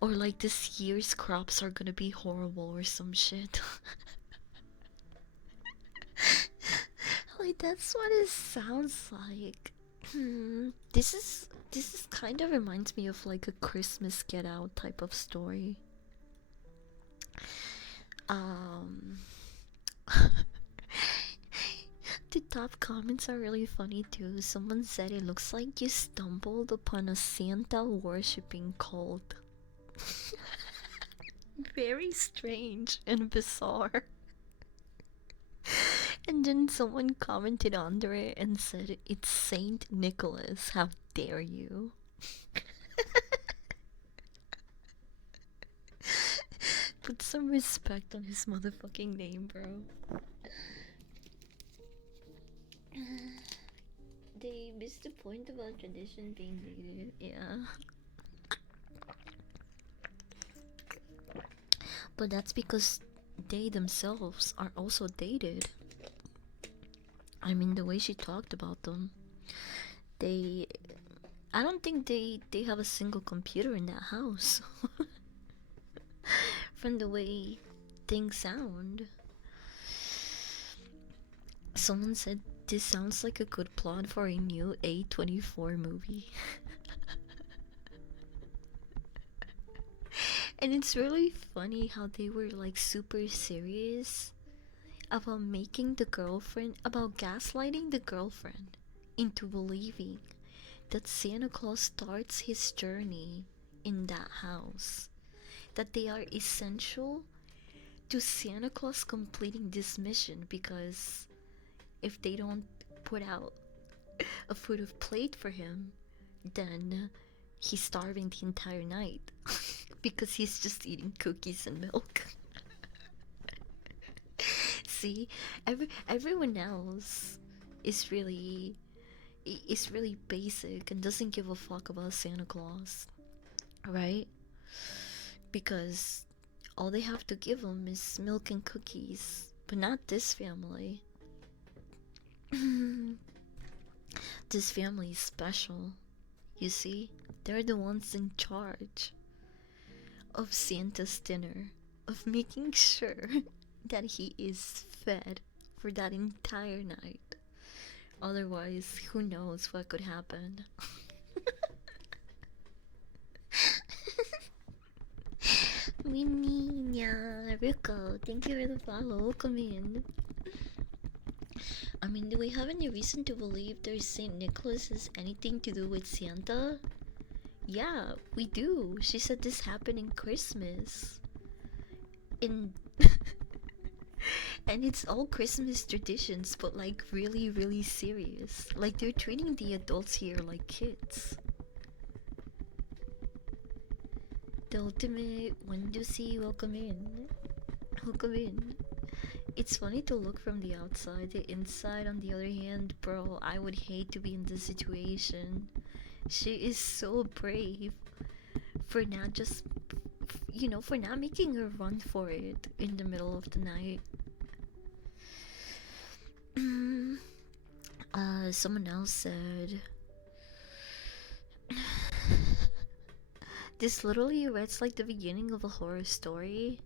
or like this year's crops are gonna be horrible or some shit. Like that's what it sounds like. This is kind of reminds me of like a Christmas Get Out type of story. Um, the top comments are really funny too. Someone said it looks like you stumbled upon a Santa worshipping cult. Very strange and bizarre. And then someone commented under it and said, "It's Saint Nicholas, how dare you?" Put some respect on his motherfucking name, bro. They missed the point about tradition being dated, yeah. But that's because they themselves are also dated. I mean, the way she talked about them, they. I don't think they have a single computer in that house. From the way things sound. Someone said this sounds like a good plot for a new A24 movie. And it's really funny how they were like super serious about making the girlfriend, about gaslighting the girlfriend into believing that Santa Claus starts his journey in that house. That they are essential to Santa Claus completing this mission, because if they don't put out a food of plate for him, then he's starving the entire night because he's just eating cookies and milk. See, everyone else is really basic and doesn't give a fuck about Santa Claus, right? Because all they have to give him is milk and cookies, but not this family. This family is special. You see, they're the ones in charge of Santa's dinner, of making sure that he is fed for that entire night. Otherwise, who knows what could happen. Minina, Rico, thank you for the follow. Come in. I mean, do we have any reason to believe there's St. Nicholas has anything to do with Santa? Yeah, we do. She said this happened in Christmas. In and it's all Christmas traditions, but like really, really serious. Like they're treating the adults here like kids. The ultimate Wendusi, welcome in. Welcome in. It's funny to look from the outside. The inside, on the other hand, bro, I would hate to be in this situation. She is so brave for not just, for not making her run for it in the middle of the night. Someone else said, this literally reads like the beginning of a horror story.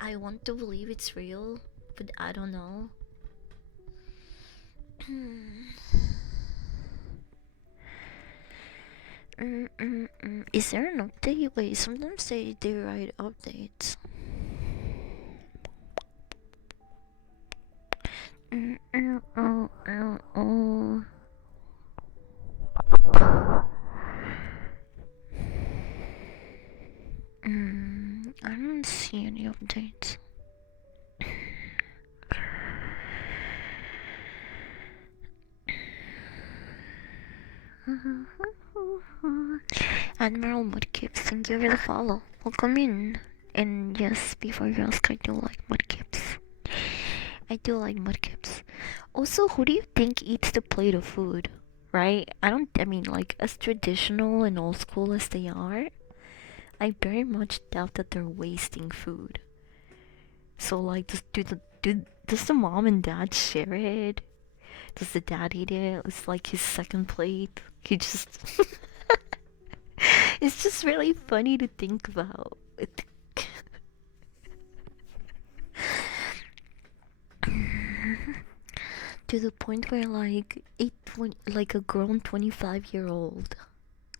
I want to believe it's real, but I don't know. Is there an update? Wait, sometimes they write updates. I don't see any updates. Admiral Mudkips, thank you for the follow. Welcome in. And yes, before you ask, I do like Mudkips. I do like Mudkips. Also, who do you think eats the plate of food? Right? I mean, like, as traditional and old school as they are, I very much doubt that they're wasting food. So, like, does the mom and dad share it? Does the dad eat it? It's like his second plate. He just. It's just really funny to think about. To the point where, like, like a grown 25-year-old.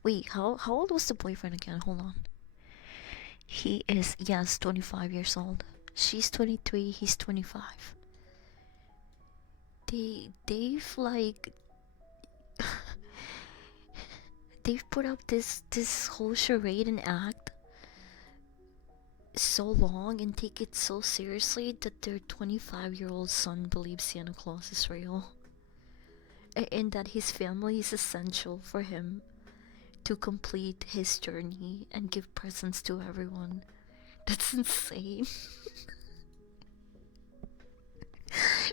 Wait, how old was the boyfriend again? Hold on. He is, yes, 25 years old. She's 23, he's 25. They've like they've put up this whole charade and act so long and take it so seriously that their 25-year-old son believes Santa Claus is real. And that his family is essential for him to complete his journey and give presents to everyone. That's insane.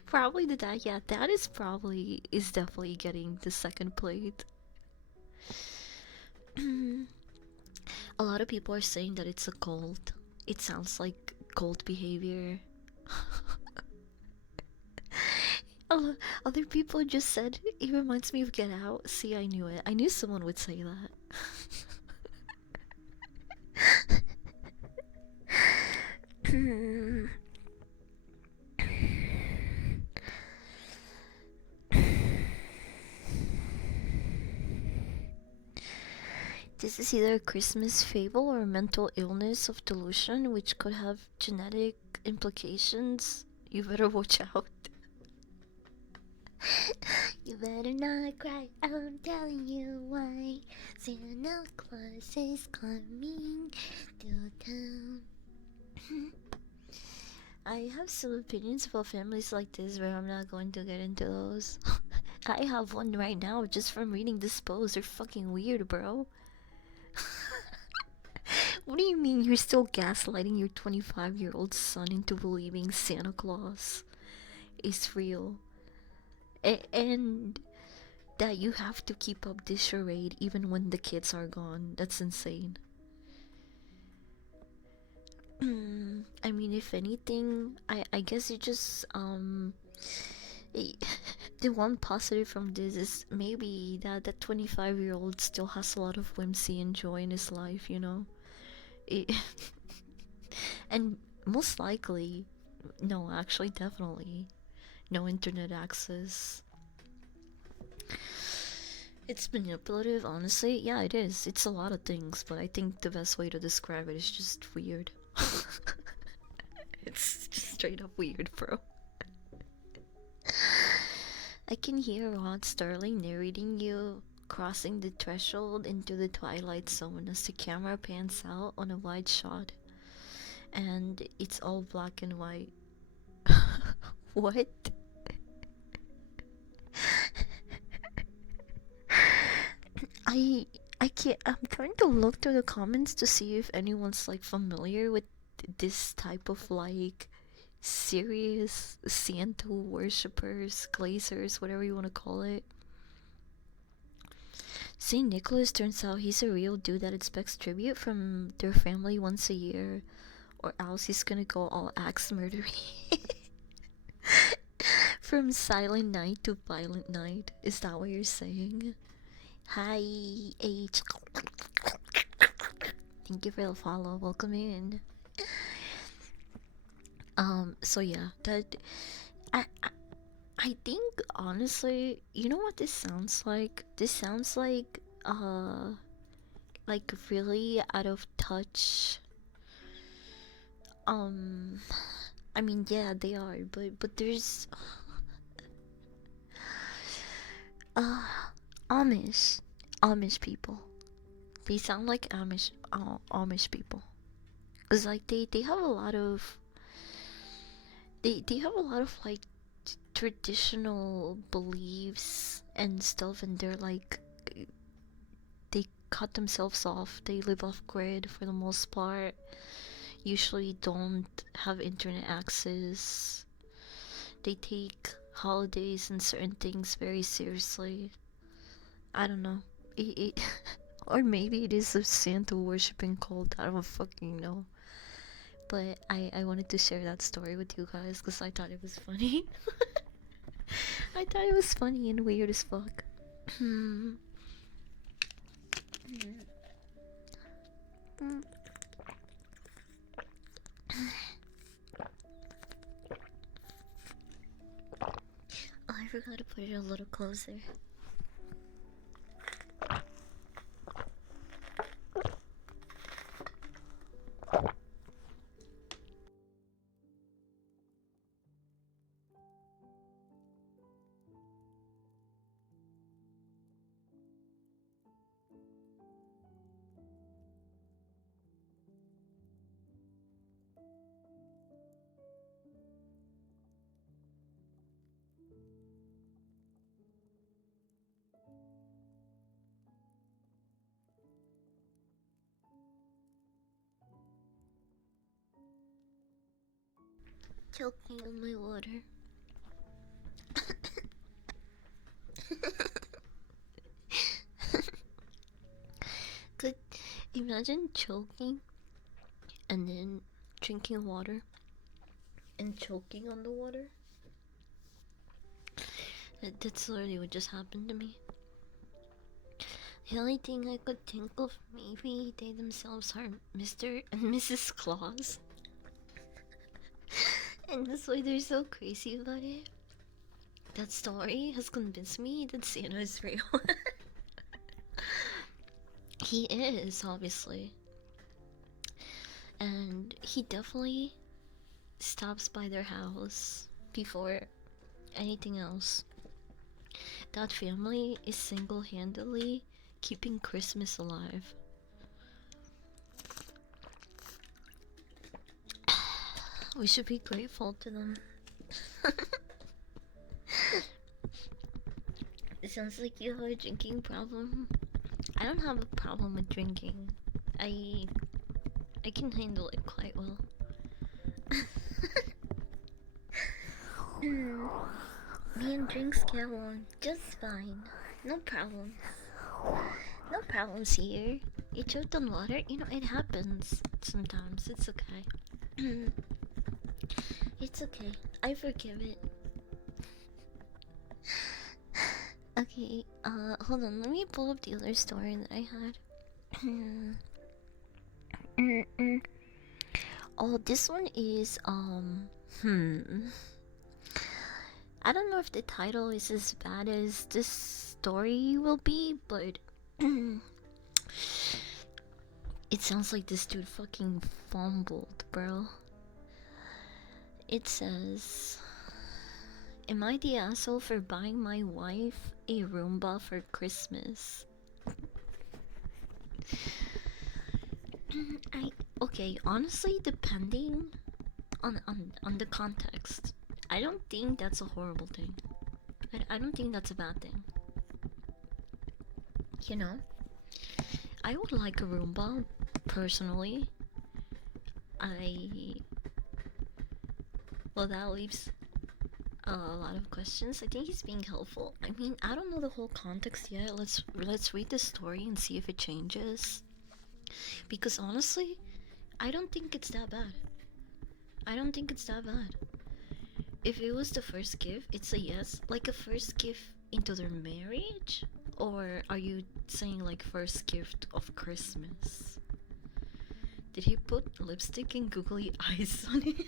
Probably the dad, yeah, that is definitely getting the second plate. A lot of people are saying that it's a cult. It sounds like cult behavior. Other people just said it reminds me of Get Out. See, I knew it. I knew someone would say that. This is either a Christmas fable or a mental illness of delusion which could have genetic implications. You better watch out. You better not cry, I'm telling you why. Santa Claus is coming to town. I have some opinions about families like this, but I'm not going to get into those. I have one right now just from reading this post. They're fucking weird, bro. What do you mean you're still gaslighting your 25-year-old son into believing Santa Claus is real? And that you have to keep up this charade even when the kids are gone. That's insane. I mean, if anything, I guess it just the one positive from this is maybe that 25-year-old still has a lot of whimsy and joy in his life, you know. It and most likely, no, actually, definitely, no internet access. It's manipulative, honestly. Yeah, it is. It's a lot of things, but I think the best way to describe it is just weird. It's just straight up weird, bro. I can hear Rod Sterling narrating you crossing the threshold into the twilight zone as the camera pans out on a wide shot, and it's all black and white. What? I I can't. I'm trying to look through the comments to see if anyone's like familiar with this type of like serious Santa worshippers, glazers, whatever you want to call it. St. Nicholas turns out he's a real dude that expects tribute from their family once a year, or else he's gonna go all axe murdery. From silent night to violent night. Is that what you're saying? Hi, H. Thank you for the follow. Welcome in. So yeah, that I think honestly, you know what this sounds like? This sounds like really out of touch. Um I mean, yeah, they are, but there's uh Amish Amish people. They sound like Amish people. Cuz like they have a lot of they have a lot of like traditional beliefs and stuff, and they're like they cut themselves off. They live off grid for the most part. Usually don't have internet access. They take holidays and certain things very seriously. I don't know. Or maybe it is a Santa worshipping cult. I don't fucking know. But I wanted to share that story with you guys because I thought it was funny. I thought it was funny and weird as fuck. Oh, I forgot to put it a little closer. Choking on my water. Could imagine choking and then drinking water and choking on the water. That's literally what just happened to me. The only thing I could think of, maybe they themselves are Mr. and Mrs. Claus. And that's why they're so crazy about it. That story has convinced me that Santa is real. He is, obviously. And he definitely stops by their house before anything else. That family is single-handedly keeping Christmas alive. We should be grateful to them. It sounds like you have a drinking problem. I don't have a problem with drinking. I can handle it quite well. Me and drinks get along just fine. No problem. No problems here. You choked on water? You know, it happens sometimes. It's okay. It's okay. I forgive it. Okay, hold on. Let me pull up the other story that I had. Oh, this one is, I don't know if the title is as bad as this story will be, but it sounds like this dude fucking fumbled, bro. It says, am I the asshole for buying my wife a Roomba for Christmas? Okay, honestly, depending on the context, I don't think that's a horrible thing. I don't think that's a bad thing. You know? I would like a Roomba, personally. I. Well, that leaves a lot of questions. I think he's being helpful. I mean, I don't know the whole context yet. Let's read the story and see if it changes. Because honestly, I don't think it's that bad. I don't think it's that bad. If it was the first gift, it's a yes. Like a first gift into their marriage? Or are you saying like first gift of Christmas? Did he put lipstick and googly eyes on it?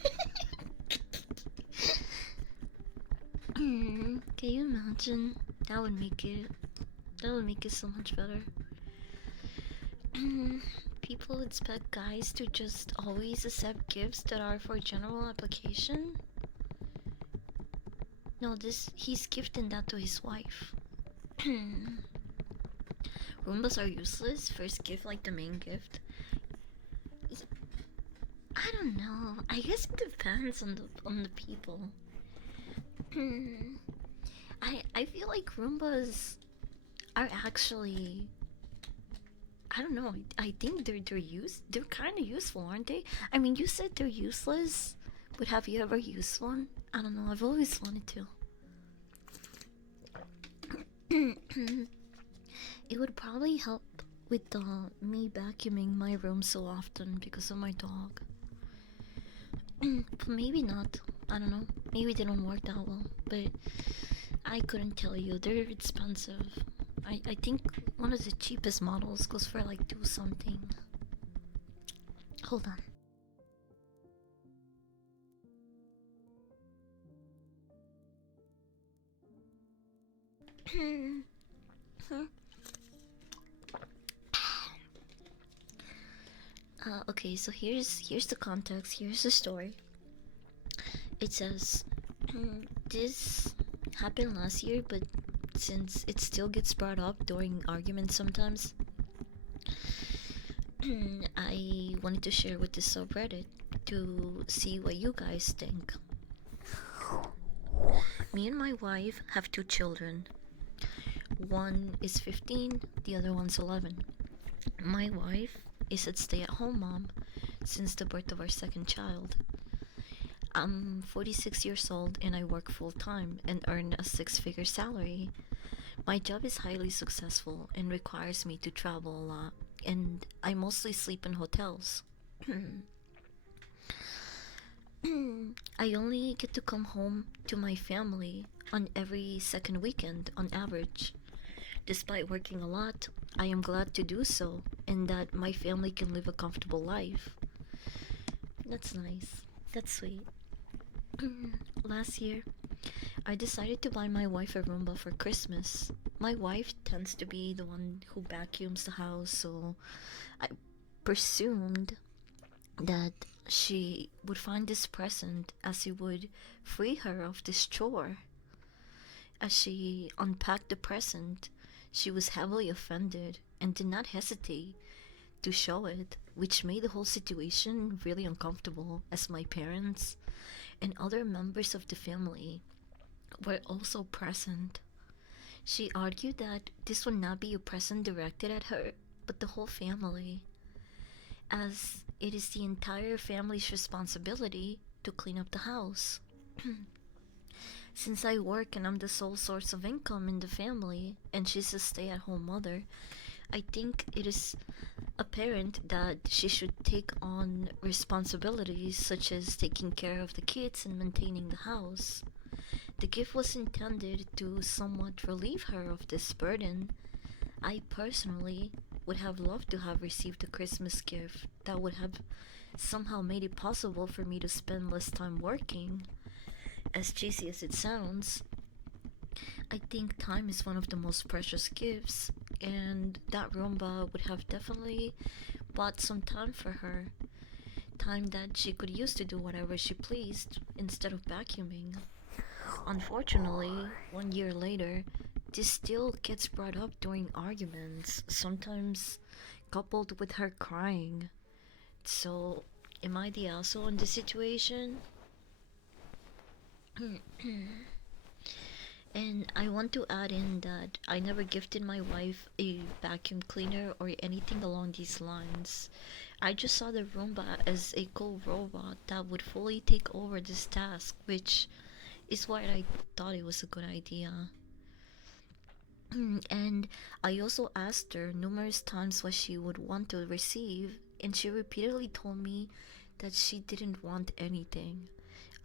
Can you imagine? That would make it. That would make it so much better. People expect guys to just always accept gifts that are for general application. No, this he's gifting that to his wife. Roombas are useless. First gift, like the main gift. I don't know. I guess it depends on the people. I feel like Roombas are actually, I don't know. I think they're kind of useful, aren't they? I mean, you said they're useless, but have you ever used one? I don't know. I've always wanted to. It would probably help with me vacuuming my room so often because of my dog. But maybe not. I don't know. Maybe they don't work that well. But I couldn't tell you. They're expensive. I think one of the cheapest models goes for like two something. Hold on. Okay, so here's the context. Here's the story. It says this happened last year, but since it still gets brought up during arguments sometimes, I wanted to share with the subreddit to see what you guys think. Me and my wife have two children. One is 15, the other one's 11. My wife is a stay-at-home mom since the birth of our second child. I'm 46 years old and I work full-time and earn a six-figure salary. My job is highly successful and requires me to travel a lot, and I mostly sleep in hotels. I only get to come home to my family on every second weekend on average. Despite working a lot, I am glad to do so and that my family can live a comfortable life. That's nice. That's sweet. Last year, I decided to buy my wife a Roomba for Christmas. My wife tends to be the one who vacuums the house, so I presumed that she would find this present as it would free her of this chore. As she unpacked the present, she was heavily offended and did not hesitate to show it, which made the whole situation really uncomfortable as my parents and other members of the family were also present. She argued that this would not be a present directed at her, but the whole family, as it is the entire family's responsibility to clean up the house. Since I work and I'm the sole source of income in the family, and she's a stay at home mother, I think it is apparent that she should take on responsibilities such as taking care of the kids and maintaining the house. The gift was intended to somewhat relieve her of this burden. I personally would have loved to have received a Christmas gift that would have somehow made it possible for me to spend less time working. As cheesy as it sounds, I think time is one of the most precious gifts, and that Roomba would have definitely bought some time for her. Time that she could use to do whatever she pleased instead of vacuuming. Unfortunately, 1 year later, this still gets brought up during arguments, sometimes coupled with her crying. So, am I the asshole in this situation? And I want to add in that I never gifted my wife a vacuum cleaner or anything along these lines. I just saw the Roomba as a cool robot that would fully take over this task, which is why I thought it was a good idea. And I also asked her numerous times what she would want to receive, and she repeatedly told me that she didn't want anything.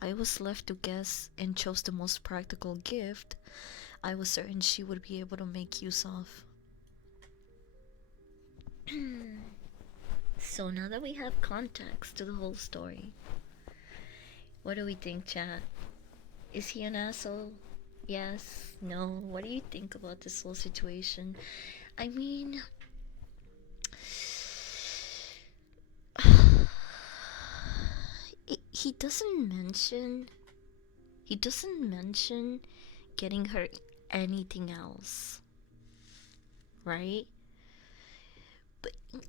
I was left to guess and chose the most practical gift I was certain she would be able to make use of. So now that we have context to the whole story, what do we think, chat? Is he an asshole? Yes? No? What do you think about this whole situation? I mean, he doesn't mention. He doesn't mention getting her anything else, right?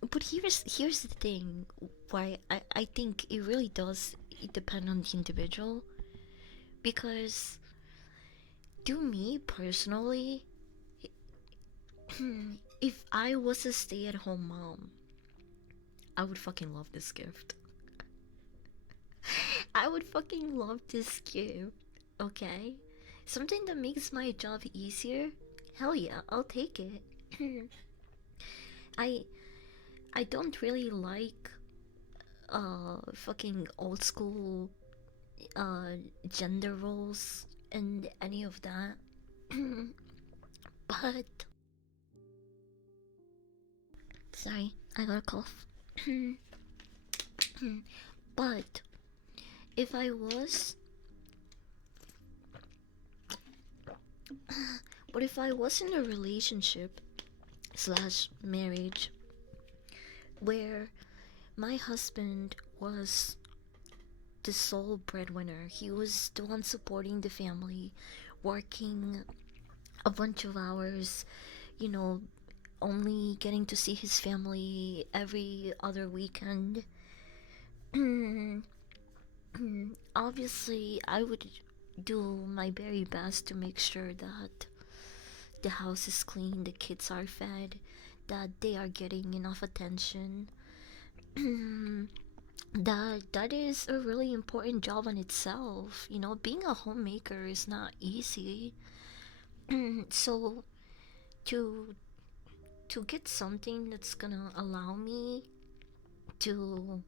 But here's the thing. Why I think it really does depend on the individual, because to me personally, if I was a stay-at-home mom, I would fucking love this gift. I would fucking love this gift. Okay? Something that makes my job easier? Hell yeah, I'll take it. I I don't really like fucking old school gender roles and any of that. But sorry, I got a cough. But if I was but if I was in a relationship slash marriage where my husband was the sole breadwinner, he was the one supporting the family, working a bunch of hours, you know, only getting to see his family every other weekend. Obviously, I would do my very best to make sure that the house is clean, the kids are fed, that they are getting enough attention. That is a really important job in itself. You know, being a homemaker is not easy. So to to get something that's gonna allow me to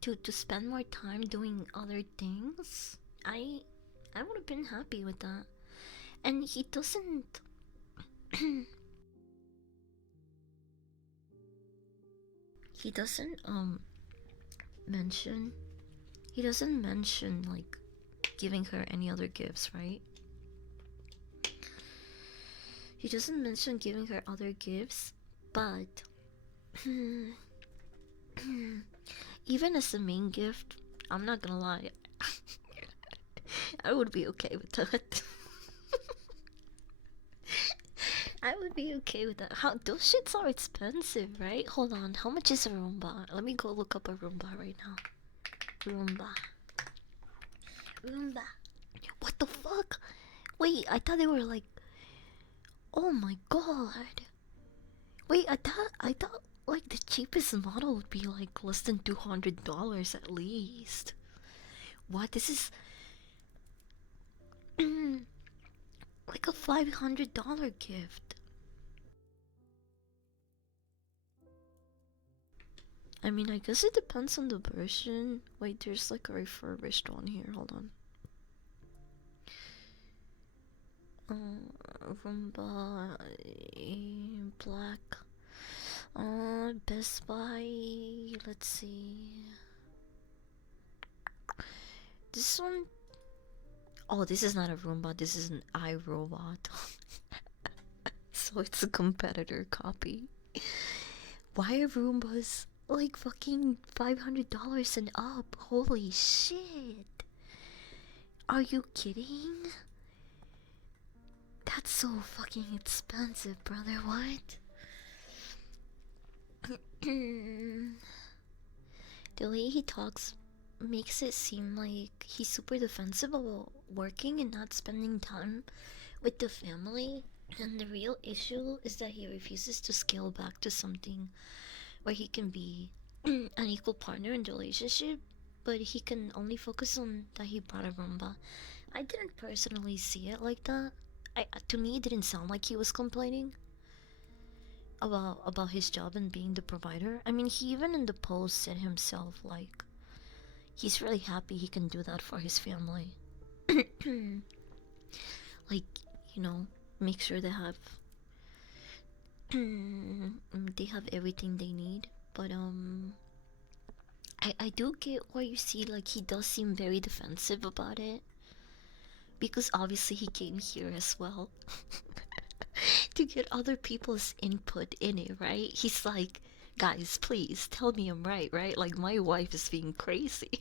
to spend more time doing other things, I would have been happy with that. And he doesn't he doesn't mention he doesn't mention like giving her any other gifts, right? He doesn't mention giving her other gifts, but even as the main gift, I'm not gonna lie, I would be okay with that. I would be okay with that. How those shits are expensive, right? Hold on, how much is a Roomba? Let me go look up a Roomba right now. Roomba. Roomba. What the fuck? Wait, I thought they were like. Oh my god. Wait, I thought like the cheapest model would be like less than $200 at least. What? This is like a $500 gift. I mean, I guess it depends on the version. Wait, there's like a refurbished one here. Hold on. Roomba black. Best Buy. Let's see. This one. Oh, this is not a Roomba. This is an iRobot. So it's a competitor copy. Why are Roombas like fucking $500 and up? Holy shit. Are you kidding? That's so fucking expensive, brother. What? The way he talks makes it seem like he's super defensive about working and not spending time with the family. And the real issue is that he refuses to scale back to something where he can be an equal partner in the relationship, but he can only focus on that he brought a rumba. I didn't personally see it like that. To me, it didn't sound like he was complaining about his job and being the provider. I mean, he even in the post said himself like he's really happy he can do that for his family. Like, you know, make sure they have everything they need. But I do get why you see like he does seem very defensive about it, because obviously he came here as well to get other people's input in it, right? He's like, guys, please tell me I'm right, right? Like my wife is being crazy.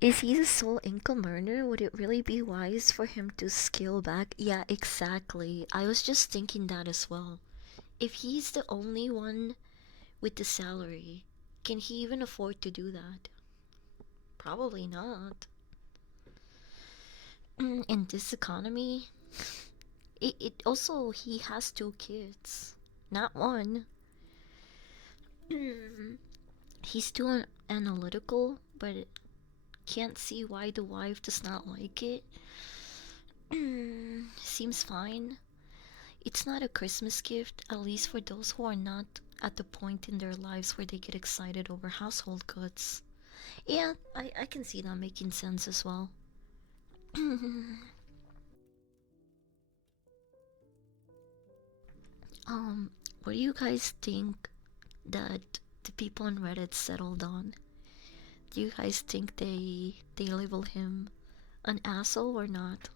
Is he the sole income earner? Would it really be wise for him to scale back? Yeah, exactly. I was just thinking that as well. If he's the only one with the salary, can he even afford to do that? Probably not. In this economy, it also he has two kids, not one. He's too analytical, but can't see why the wife does not like it. Seems fine. It's not a Christmas gift, at least for those who are not at the point in their lives where they get excited over household goods. Yeah, I can see that making sense as well. What do you guys think that the people on Reddit settled on? Do you guys think they label him an asshole or not?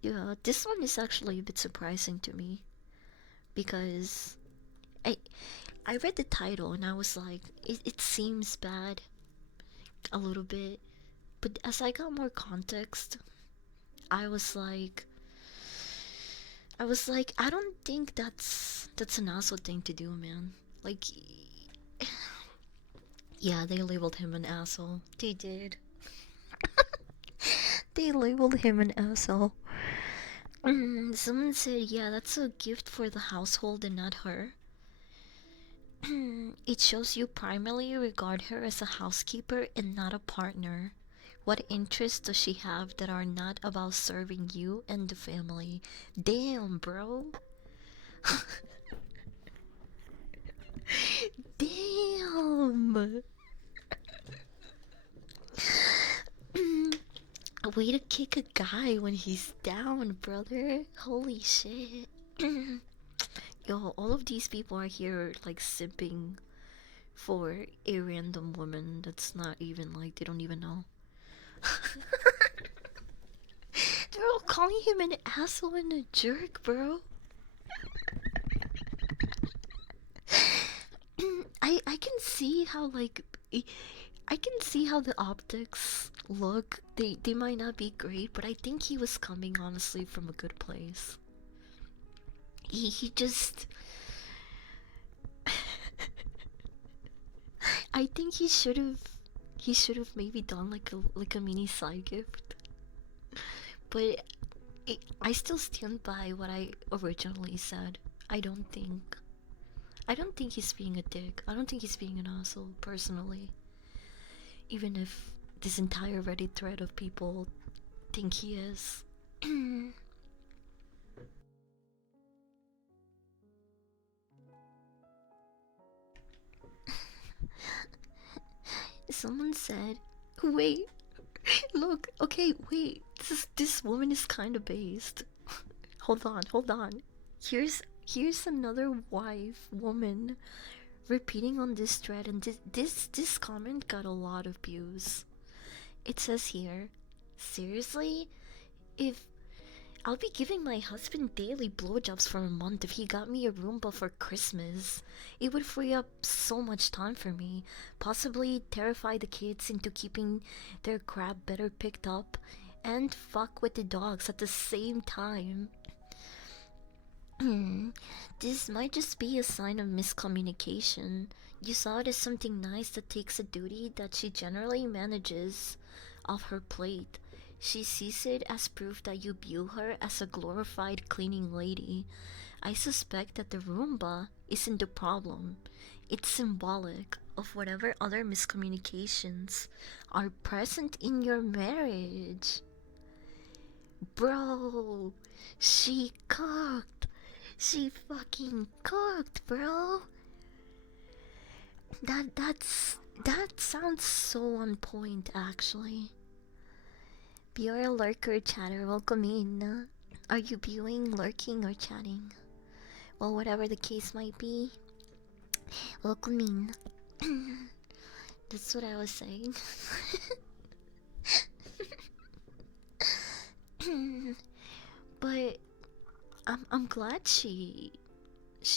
Yeah, this one is actually a bit surprising to me because I I read the title and I was like, it seems bad a little bit, but as I got more context, I was like, I don't think that's an asshole thing to do, man. Like, yeah, they labeled him an asshole. They did. They labeled him an asshole. Someone said, yeah, that's a gift for the household and not her. It shows you primarily regard her as a housekeeper and not a partner. What interests does she have that are not about serving you and the family? Damn, bro. Damn. A way to kick a guy when he's down, brother. Holy shit. Yo, all of these people are here like simping for a random woman that's not even like they don't even know. They're all calling him an asshole and a jerk, bro. I can see how like I can see how the optics look. They might not be great, but I think he was coming honestly from a good place. He just I think he should have maybe done like a mini side gift. But I still stand by what I originally said. I don't think I don't think he's being a dick. I don't think he's being an asshole personally. Even if this entire Reddit thread of people think he is. Someone said, "Wait, look, okay, wait. This woman is kind of based. Hold on, hold on. Here's another wife woman repeating on this thread, and this comment got a lot of views. It says here, seriously, if I'll be giving my husband daily blowjobs for a month if he got me a Roomba for Christmas. It would free up so much time for me. Possibly terrify the kids into keeping their crap better picked up and fuck with the dogs at the same time." This might just be a sign of miscommunication. You saw it as something nice that takes a duty that she generally manages off her plate. She sees it as proof that you view her as a glorified cleaning lady. I suspect that the Roomba isn't the problem. It's symbolic of whatever other miscommunications are present in your marriage. Bro, she cooked. She fucking cooked, bro. That sounds so on point actually. You're a lurker chatter, welcome in. Are you viewing, lurking, or chatting? Well, whatever the case might be, welcome in. That's what I was saying. But I'm glad she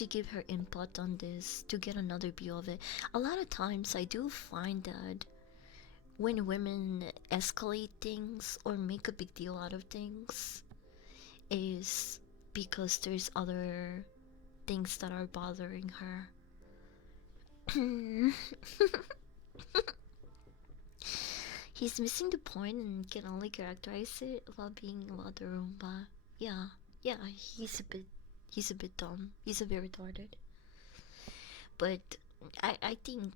gave her input on this to get another view of it. A lot of times I do find that when women escalate things or make a big deal out of things is because there's other things that are bothering her. He's missing the point and can only characterize it while being about the Roomba. Yeah, yeah, he's a bit dumb. He's a bit retarded. But I think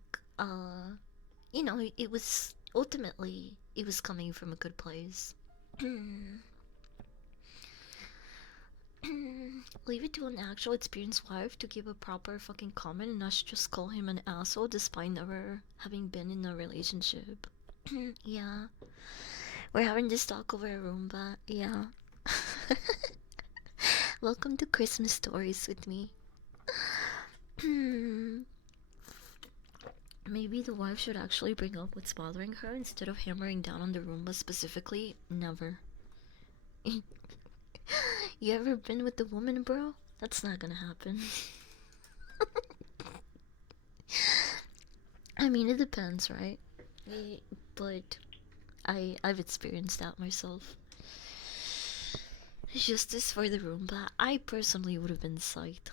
it was ultimately it was coming from a good place. Leave it to an actual experienced wife to give a proper fucking comment and not just call him an asshole despite never having been in a relationship. Yeah, we're having this talk over a Roomba. Yeah. Welcome to Christmas stories with me. Maybe the wife should actually bring up what's bothering her instead of hammering down on the Roomba specifically. Never. You ever been with the woman, bro? That's not gonna happen. I mean, it depends, right? But I've experienced that myself. Justice for the Roomba. I personally would have been psyched.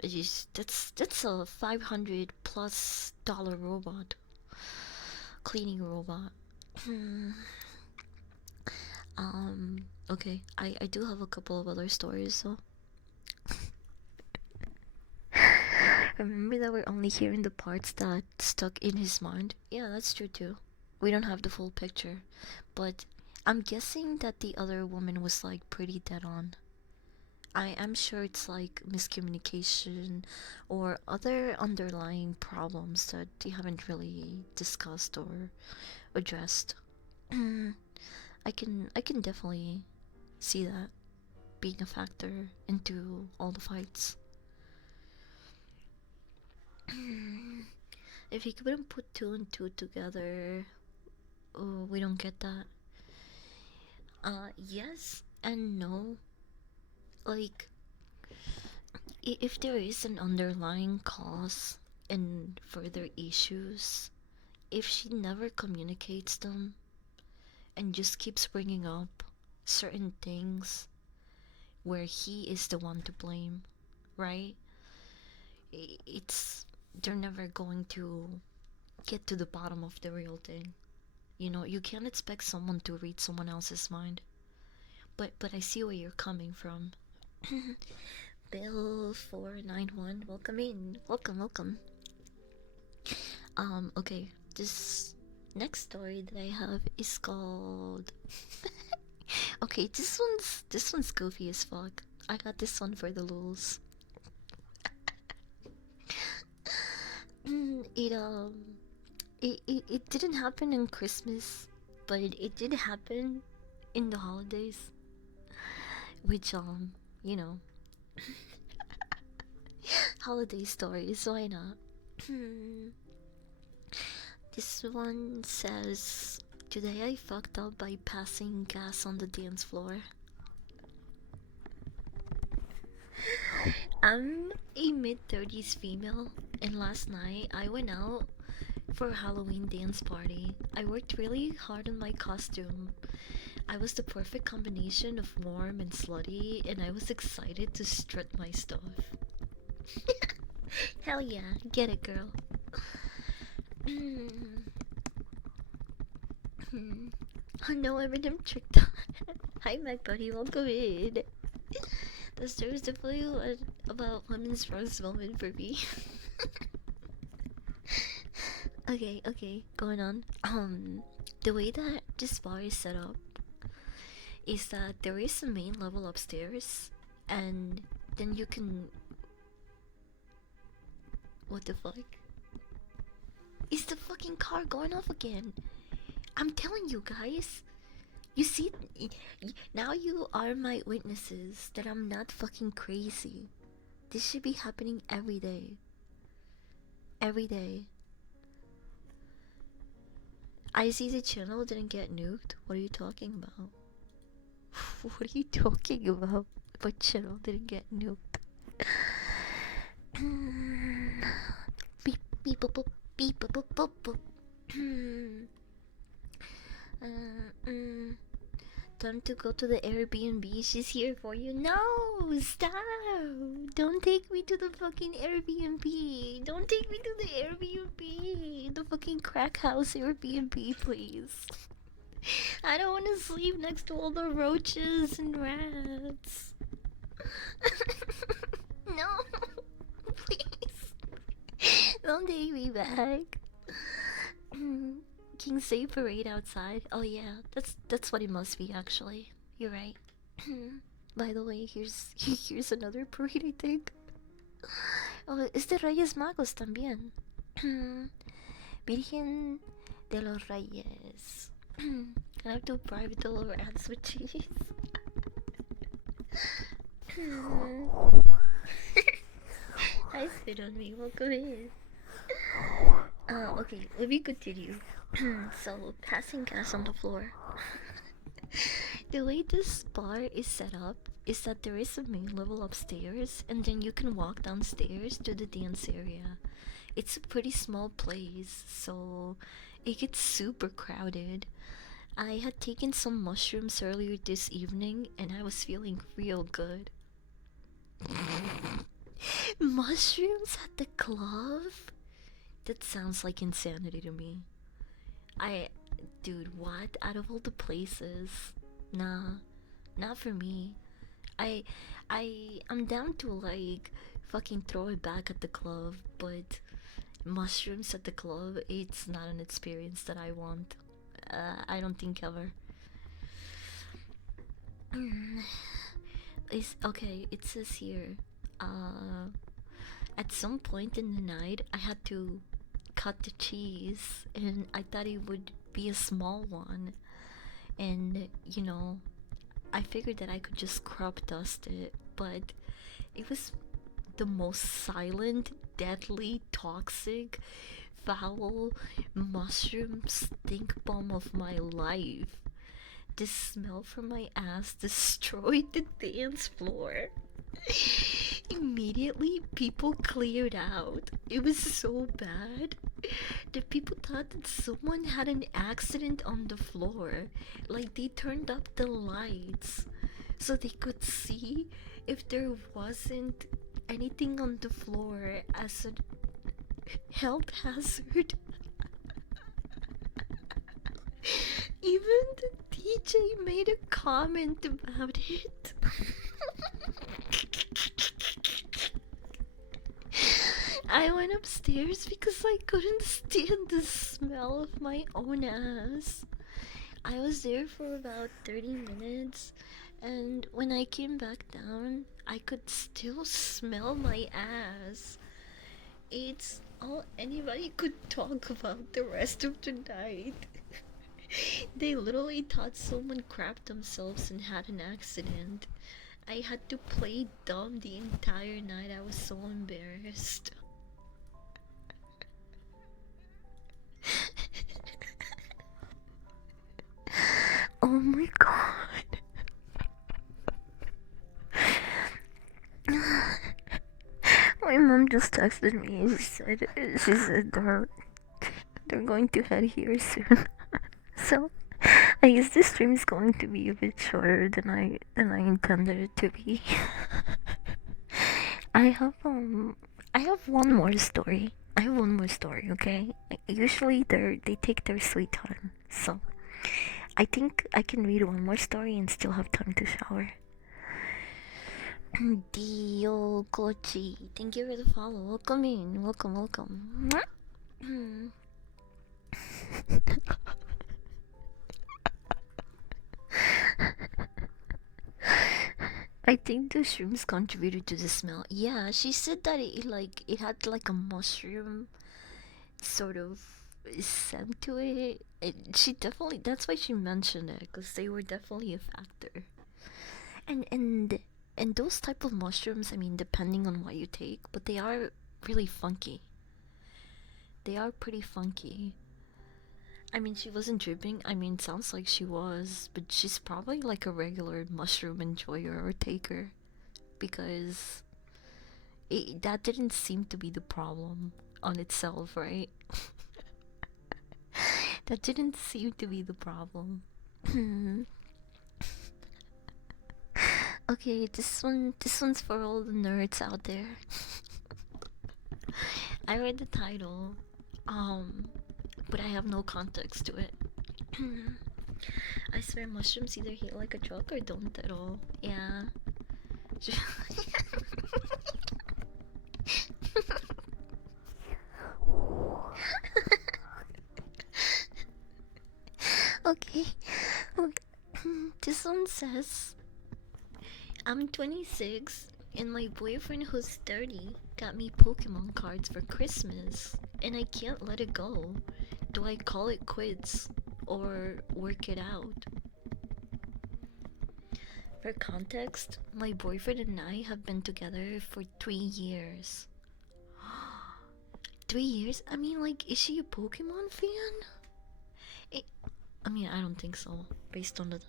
That's a $500+ robot, cleaning robot. Okay, I do have a couple of other stories, so remember that we're only hearing the parts that stuck in his mind. Yeah, that's true too. We don't have the full picture, but I'm guessing that the other woman was like pretty dead on. I am sure it's like miscommunication or other underlying problems that you haven't really discussed or addressed. I can definitely see that being a factor into all the fights. If you couldn't put two and two together, oh, we don't get that. Yes and no. Like, if there is an underlying cause and further issues, if she never communicates them and just keeps bringing up certain things where he is the one to blame, right? It's they're never going to get to the bottom of the real thing. You can't expect someone to read someone else's mind. But I see where you're coming from. Bill 491, welcome in. Welcome. Okay, this next story that I have is called okay, this one's goofy as fuck. I got this one for the lulz. it it didn't happen in Christmas, but it did happen in the holidays. Which you know, holiday stories, why not? This one says, today I fucked up by passing gas on the dance floor. I'm a mid-30s female, and last night I went out for a Halloween dance party. I worked really hard on my costume, I was the perfect combination of warm and slutty, and I was excited to strut my stuff. Hell yeah, get it, girl. Oh no, I've been tricked on. Hi, my buddy, welcome in. The story is definitely about women's rose moment for me. Okay, okay, going on. The way that this bar is set up is that there is a main level upstairs, and then you can. What the fuck? Is the fucking car going off again? I'm telling you guys. You see, now you are my witnesses that I'm not fucking crazy. This should be happening every day. Every day. I see the channel didn't get nuked. What are you talking about? What are you talking about? What channel didn't get nuked? Beep beep boop boop beep boop boop boop boop. Time to go to the Airbnb. She's here for you. No, stop! Don't take me to the fucking Airbnb. Don't take me to the Airbnb. The fucking crack house Airbnb, please. I don't want to sleep next to all the roaches and rats. No, please. Don't take me back. King Say Parade outside. Oh yeah, that's what it must be actually. You're right. By the way, here's another parade I think. Oh, es de Reyes Magos también. Virgen de los Reyes. Can I have to private the lower ads with cheese? I spit on me, welcome in. Okay, let me continue. So, passing gas on the floor. The way this bar is set up is that there is a main level upstairs, and then you can walk downstairs to the dance area. It's a pretty small place, so it gets super crowded. I had taken some mushrooms earlier this evening, and I was feeling real good. Mushrooms at the club? That sounds like insanity to me. Dude, what? Out of all the places, nah, not for me. I, I'm down to like fucking throw it back at the club, but mushrooms at the club, it's not an experience that I want. I don't think ever. It's okay. It says here. At some point in the night, I had to cut the cheese, and I thought it would be a small one, and I figured that I could just crop dust it, but it was the most silent, deadly, toxic, foul mushroom stink bomb of my life. The smell from my ass destroyed the dance floor. Immediately, people cleared out. It was so bad that people thought that someone had an accident on the floor. Like, they turned up the lights so they could see if there wasn't anything on the floor as a health hazard. Even the DJ made a comment about it. I went upstairs because I couldn't stand the smell of my own ass. I was there for about 30 minutes, and when I came back down, I could still smell my ass. It's all anybody could talk about the rest of the night. They literally thought someone crapped themselves and had an accident. I had to play dumb the entire night. I was so embarrassed. Oh my god. My mom just texted me. She said they're going to head here soon. So I guess this stream is going to be a bit shorter than I intended it to be. I have I have one more story. I have one more story, okay? Usually they take their sweet time. So, I think I can read one more story and still have time to shower. Dio Kochi, thank you for the follow. Welcome in. Welcome, welcome. I think the shrooms contributed to the smell. Yeah, she said that it had like a mushroom sort of scent to it. She definitely, that's why she mentioned it, because they were definitely a factor. And and and those type of mushrooms, I mean, depending on what you take, but they are really funky. They are pretty funky. I mean, she wasn't dripping. I mean, sounds like she was, but she's probably like a regular mushroom enjoyer or taker, because that didn't seem to be the problem on itself, right? That didn't seem to be the problem. Okay, this one's for all the nerds out there. I read the title, but I have no context to it. I swear mushrooms either hit like a truck or don't at all. Yeah. Okay. Okay. This one says, I'm 26 and my boyfriend who's 30 got me Pokemon cards for Christmas and I can't let it go. Do I call it quits or work it out? For context, my boyfriend and I have been together for 3 years. 3 years? I mean, like, is she a Pokemon fan? It, I mean, I don't think so. Based on the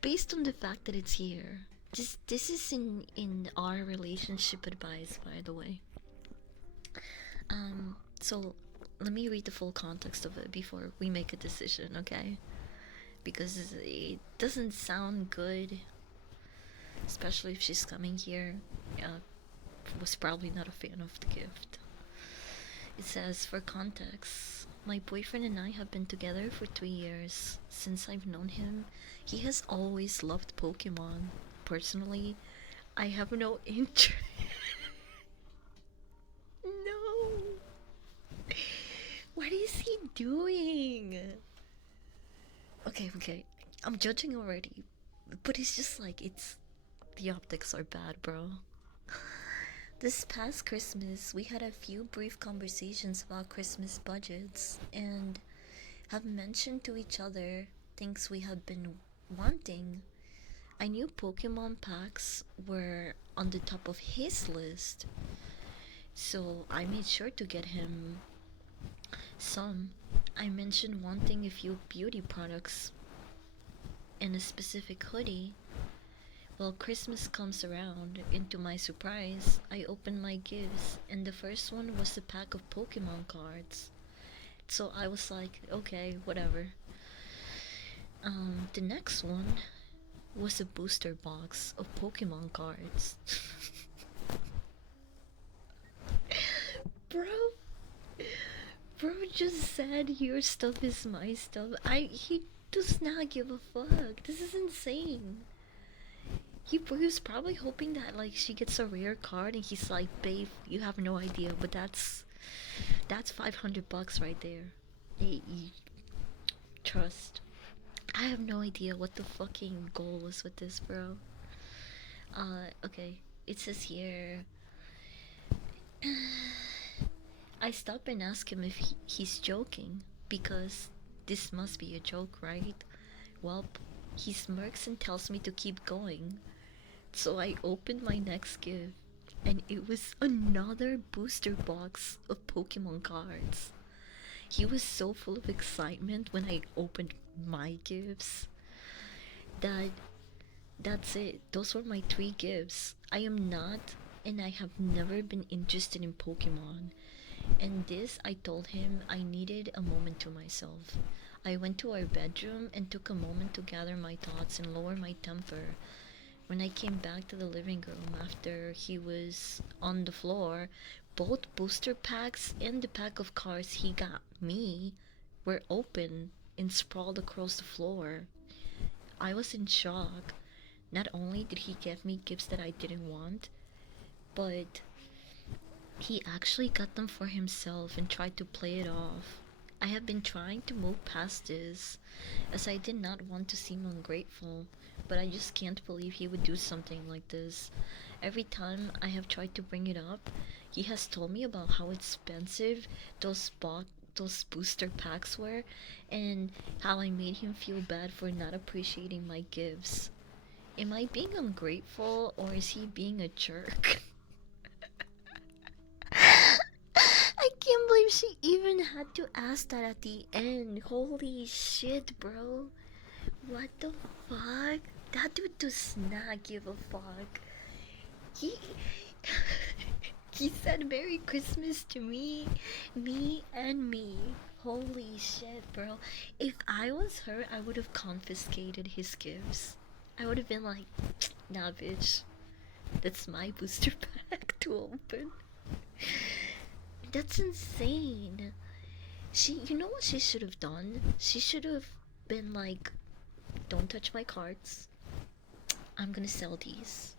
based on the fact that it's here. This is in our relationship advice, by the way. So let me read the full context of it before we make a decision, okay? Because it doesn't sound good, especially if she's coming here. Was probably not a fan of the gift. It says, for context, my boyfriend and I have been together for 3 years. Since I've known him, he has always loved Pokemon. Personally, I have no interest. No! What is he doing? Okay. I'm judging already. But it's just like, the optics are bad, bro. This past Christmas, we had a few brief conversations about Christmas budgets and have mentioned to each other things we have been wanting. I knew Pokemon packs were on the top of his list, so I made sure to get him some. I mentioned wanting a few beauty products and a specific hoodie. Well, Christmas comes around, and to my surprise, I opened my gifts, and the first one was a pack of Pokemon cards. So I was like, okay, whatever. The next one was a booster box of Pokemon cards. Bro, bro just said your stuff is my stuff. He does not give a fuck. This is insane. He was probably hoping that like she gets a rare card, and he's like, "Babe, you have no idea, but that's $500 right there." Trust. I have no idea what the fucking goal was with this, bro. Okay. It says here. I stop and ask him if he's joking, because this must be a joke, right? Well, he smirks and tells me to keep going. So I opened my next gift, and it was another booster box of Pokemon cards. He was so full of excitement when I opened my gifts that that's it. Those were my 3 gifts. I am not, and I have never been interested in Pokemon. And this, I told him I needed a moment to myself. I went to our bedroom and took a moment to gather my thoughts and lower my temper. When I came back to the living room after he was on the floor, both booster packs and the pack of cards he got me were open and sprawled across the floor. I was in shock. Not only did he give me gifts that I didn't want, but he actually got them for himself and tried to play it off. I have been trying to move past this, as I did not want to seem ungrateful, but I just can't believe he would do something like this. Every time I have tried to bring it up, he has told me about how expensive those booster packs were, and how I made him feel bad for not appreciating my gifts. Am I being ungrateful or is he being a jerk? I can't believe she even had to ask that at the end. Holy shit, bro. What the fuck? That dude does not give a fuck. He he said Merry Christmas to me and me. Holy shit, bro. If I was her, I would have confiscated his gifts. I would have been like, nah, bitch. That's my booster pack to open. That's insane. You know what she should have done? She should have been like, don't touch my cards. I'm gonna sell these.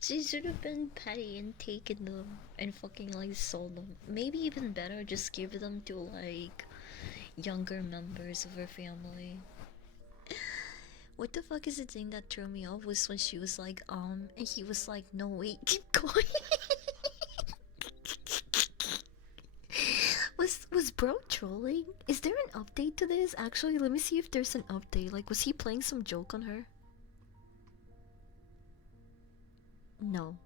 She should have been petty and taken them and fucking like sold them. Maybe even better, just give them to like younger members of her family. What the fuck is the thing that threw me off was when she was like, and he was like, no, wait, keep going. Was bro trolling? Is there an update to this? Actually, let me see if there's an update. Like, was he playing some joke on her? No,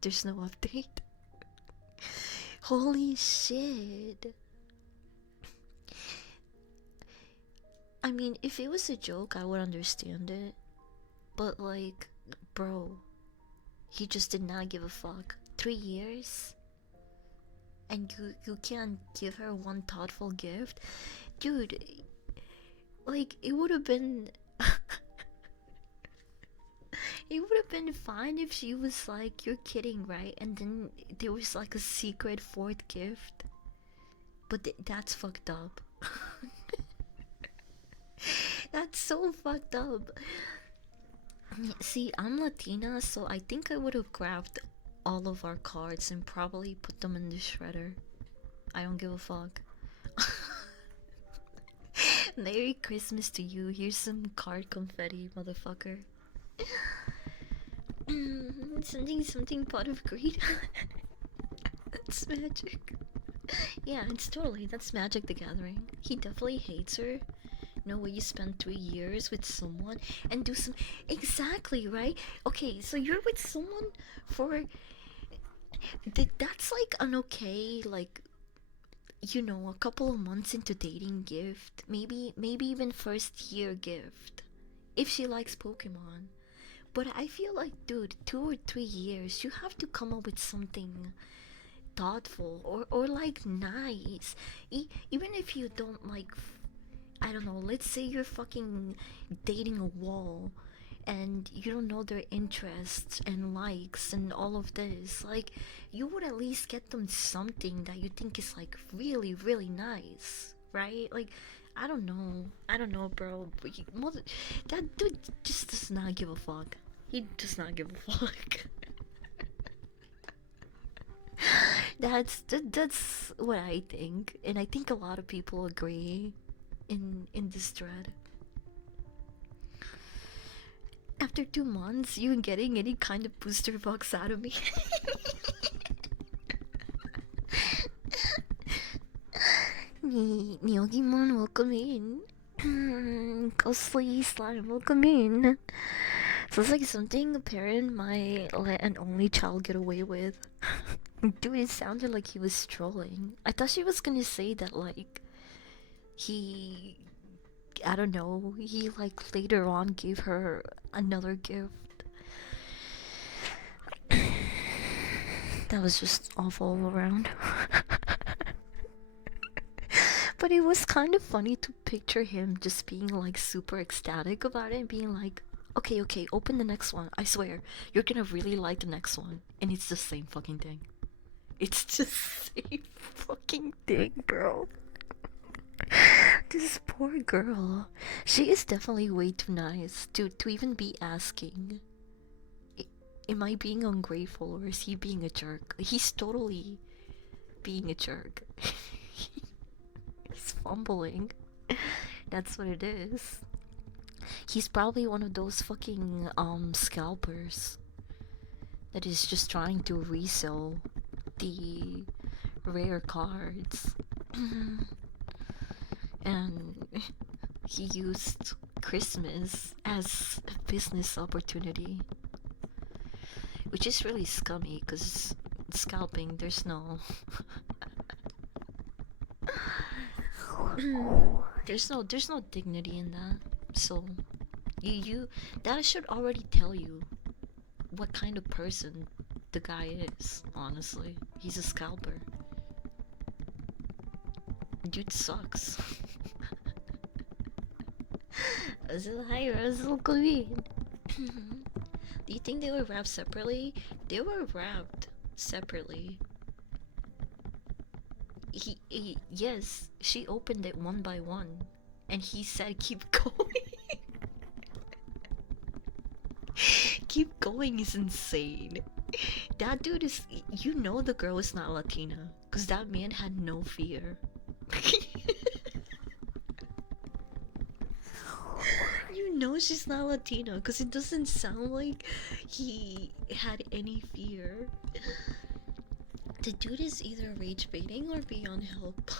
there's no update. Holy shit. I mean, if it was a joke, I would understand it. But, like, bro, he just did not give a fuck. 3 years? And you can't give her one thoughtful gift? Dude, like, it would have been. It would have been fine if she was like, you're kidding, right? And then there was like a secret fourth gift. But that's fucked up. That's so fucked up. See, I'm Latina, so I think I would have grabbed all of our cards and probably put them in the shredder. I don't give a fuck. Merry Christmas to you. Here's some card confetti, motherfucker. Something pot of greed. That's magic. Yeah, it's totally, that's Magic the Gathering. He definitely hates her. No way you spend 3 years with someone and do some. Exactly, right? Okay, so you're with someone for. That's like an okay, like, a couple of months into dating gift. Maybe even first year gift. If she likes Pokemon. But I feel like, dude, 2 or 3 years, you have to come up with something thoughtful or like nice. Even if you don't like, I don't know, let's say you're fucking dating a wall and you don't know their interests and likes and all of this. Like, you would at least get them something that you think is like really, really nice, right? Like, I don't know, bro. But that dude just does not give a fuck. He does not give a fuck. That's what I think, and I think a lot of people agree in this thread. After 2 months, you getting any kind of booster box out of me? Niyogimon, welcome in. Ghostly slime, welcome in. Sounds like something a parent might let an only child get away with. Dude, it sounded like he was trolling. I thought she was gonna say that, like, he. I don't know, he, like, later on gave her another gift. That was just awful all around. But it was kind of funny to picture him just being like super ecstatic about it and being like, okay, okay, open the next one. I swear, you're gonna really like the next one. And it's the same fucking thing. It's the same fucking thing, bro. This poor girl. She is definitely way too nice to even be asking. Am I being ungrateful or is he being a jerk? He's totally being a jerk. He's fumbling. That's what it is. He's probably one of those fucking scalpers that is just trying to resell the rare cards. And he used Christmas as a business opportunity, which is really scummy because scalping, there's no dignity in that. So you that should already tell you what kind of person the guy is. Honestly, he's a scalper. Dude sucks. Hi, Russell Queen. Do you think they were wrapped separately? They were wrapped separately. Yes, she opened it one by one, and he said, "Keep going." Keep going is insane. That dude is. You know the girl is not Latina, cause that man had no fear. You know she's not Latina, cause it doesn't sound like he had any fear. The dude is either rage baiting or beyond help.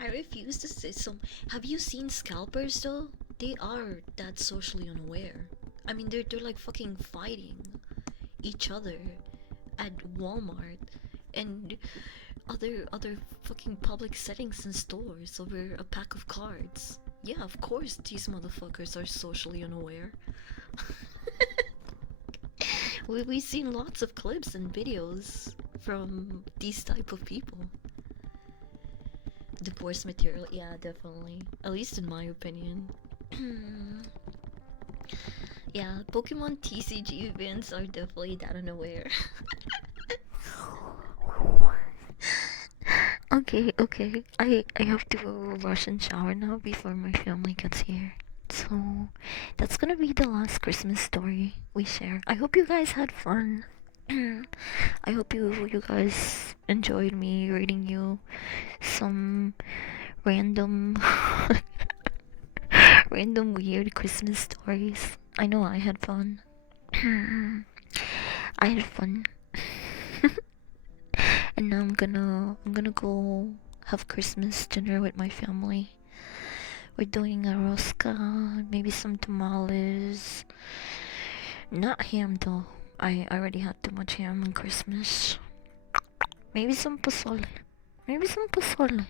I refuse to say so. Have you seen scalpers though? They are that socially unaware. I mean, they're like fucking fighting each other at Walmart and other fucking public settings and stores over a pack of cards. Yeah, of course these motherfuckers are socially unaware. We've seen lots of clips and videos from these type of people. Divorce material, yeah, definitely. At least in my opinion. Yeah, Pokemon TCG events are definitely that unaware. Okay, okay. I have to rush and shower now before my family gets here. So that's gonna be the last Christmas story we share. I hope you guys had fun. I hope you guys enjoyed me reading you some random random weird Christmas stories. I know I had fun. I had fun. And now I'm gonna go have Christmas dinner with my family. We're doing a rosca, maybe some tamales. Not ham though. I already had too much ham on Christmas. Maybe some pozole. Maybe some pozole.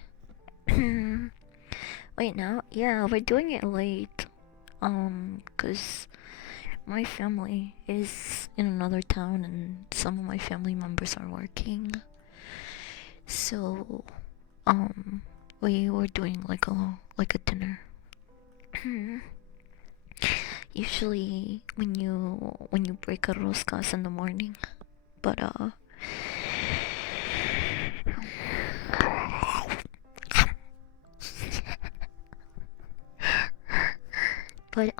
Wait now, yeah, we're doing it late. 'Cause my family is in another town and some of my family members are working. So, we were doing like a dinner. Usually when you break a roscas in the morning, but but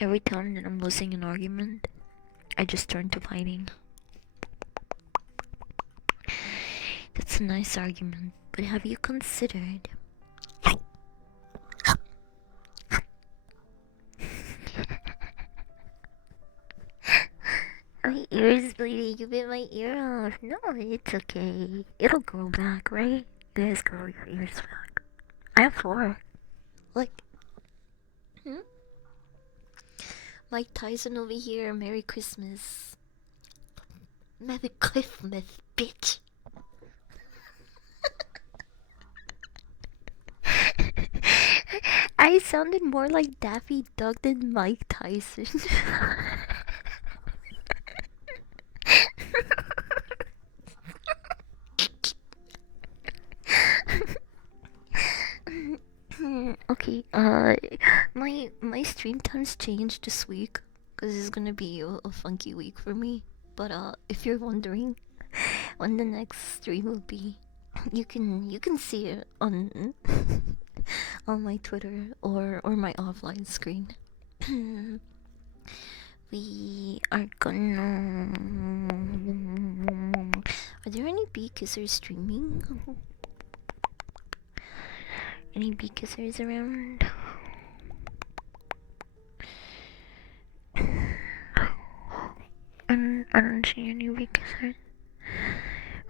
every time that I'm losing an argument, I just turn to fighting. That's a nice argument, but have you considered my ear's bleeding? You bit my ear off. No, it's okay. It'll grow back, right? You guys grow your ears back. I have 4. Like, Mike Tyson over here. Merry Christmas. Merry Christmas, bitch. I sounded more like Daffy Duck than Mike Tyson. Okay, my stream times changed this week because it's gonna be a funky week for me. But if you're wondering when the next stream will be, you can see it on on my Twitter or my offline screen. We are gonna. Are there any bee kissers streaming? Any bee kissers around? I don't see any bee kissers.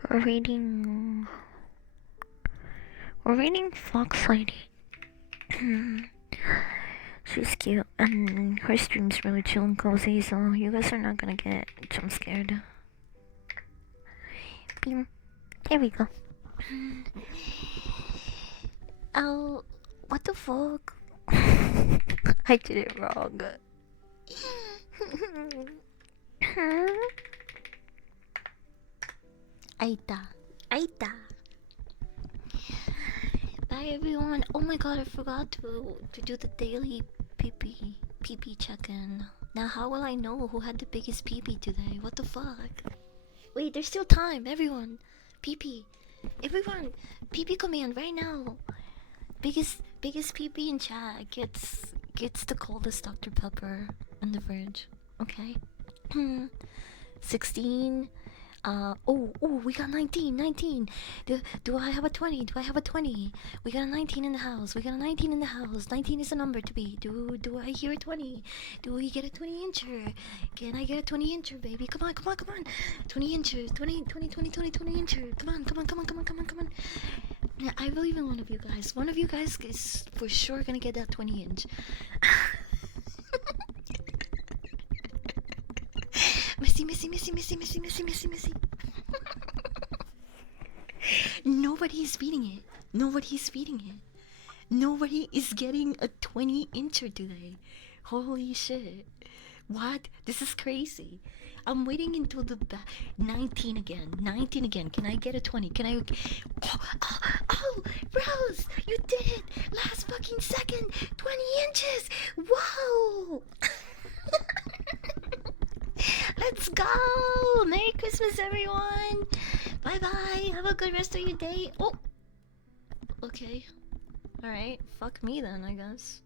We're waiting. We're waiting Fox Lady. She's cute and her stream's really chill and cozy, so you guys are not gonna get jump scared. Beam. There we go. Oh, what the fuck? I did it wrong. Aita. Aita. Bye everyone. Oh my god, I forgot to do the daily pee check-in. Now how will I know who had the biggest pee today? What the fuck? Wait, there's still time, everyone. Pee. Everyone, pee command right now. Biggest pee in chat gets the coldest Dr. Pepper in the fridge. Okay. 16. Oh, we got 19. Do I have a 20? Do I have a 20? We got a 19 in the house. 19 is a number to be. Do I hear a 20? Do we get a 20 incher? Can I get a 20 incher, baby? Come on. 20 inches. 20 incher. Come on. Yeah, I believe in one of you guys. One of you guys is for sure gonna get that 20 inch. Missy. Nobody's feeding it. Nobody is getting a 20 incher today. Holy shit. What? This is crazy. I'm waiting until the 19 again. Can I get a 20? Can I? Oh, Rose, you did it! Last fucking second, 20 inches. Whoa! Let's go! Merry Christmas, everyone! Bye bye. Have a good rest of your day. Oh, okay. All right. Fuck me then, I guess.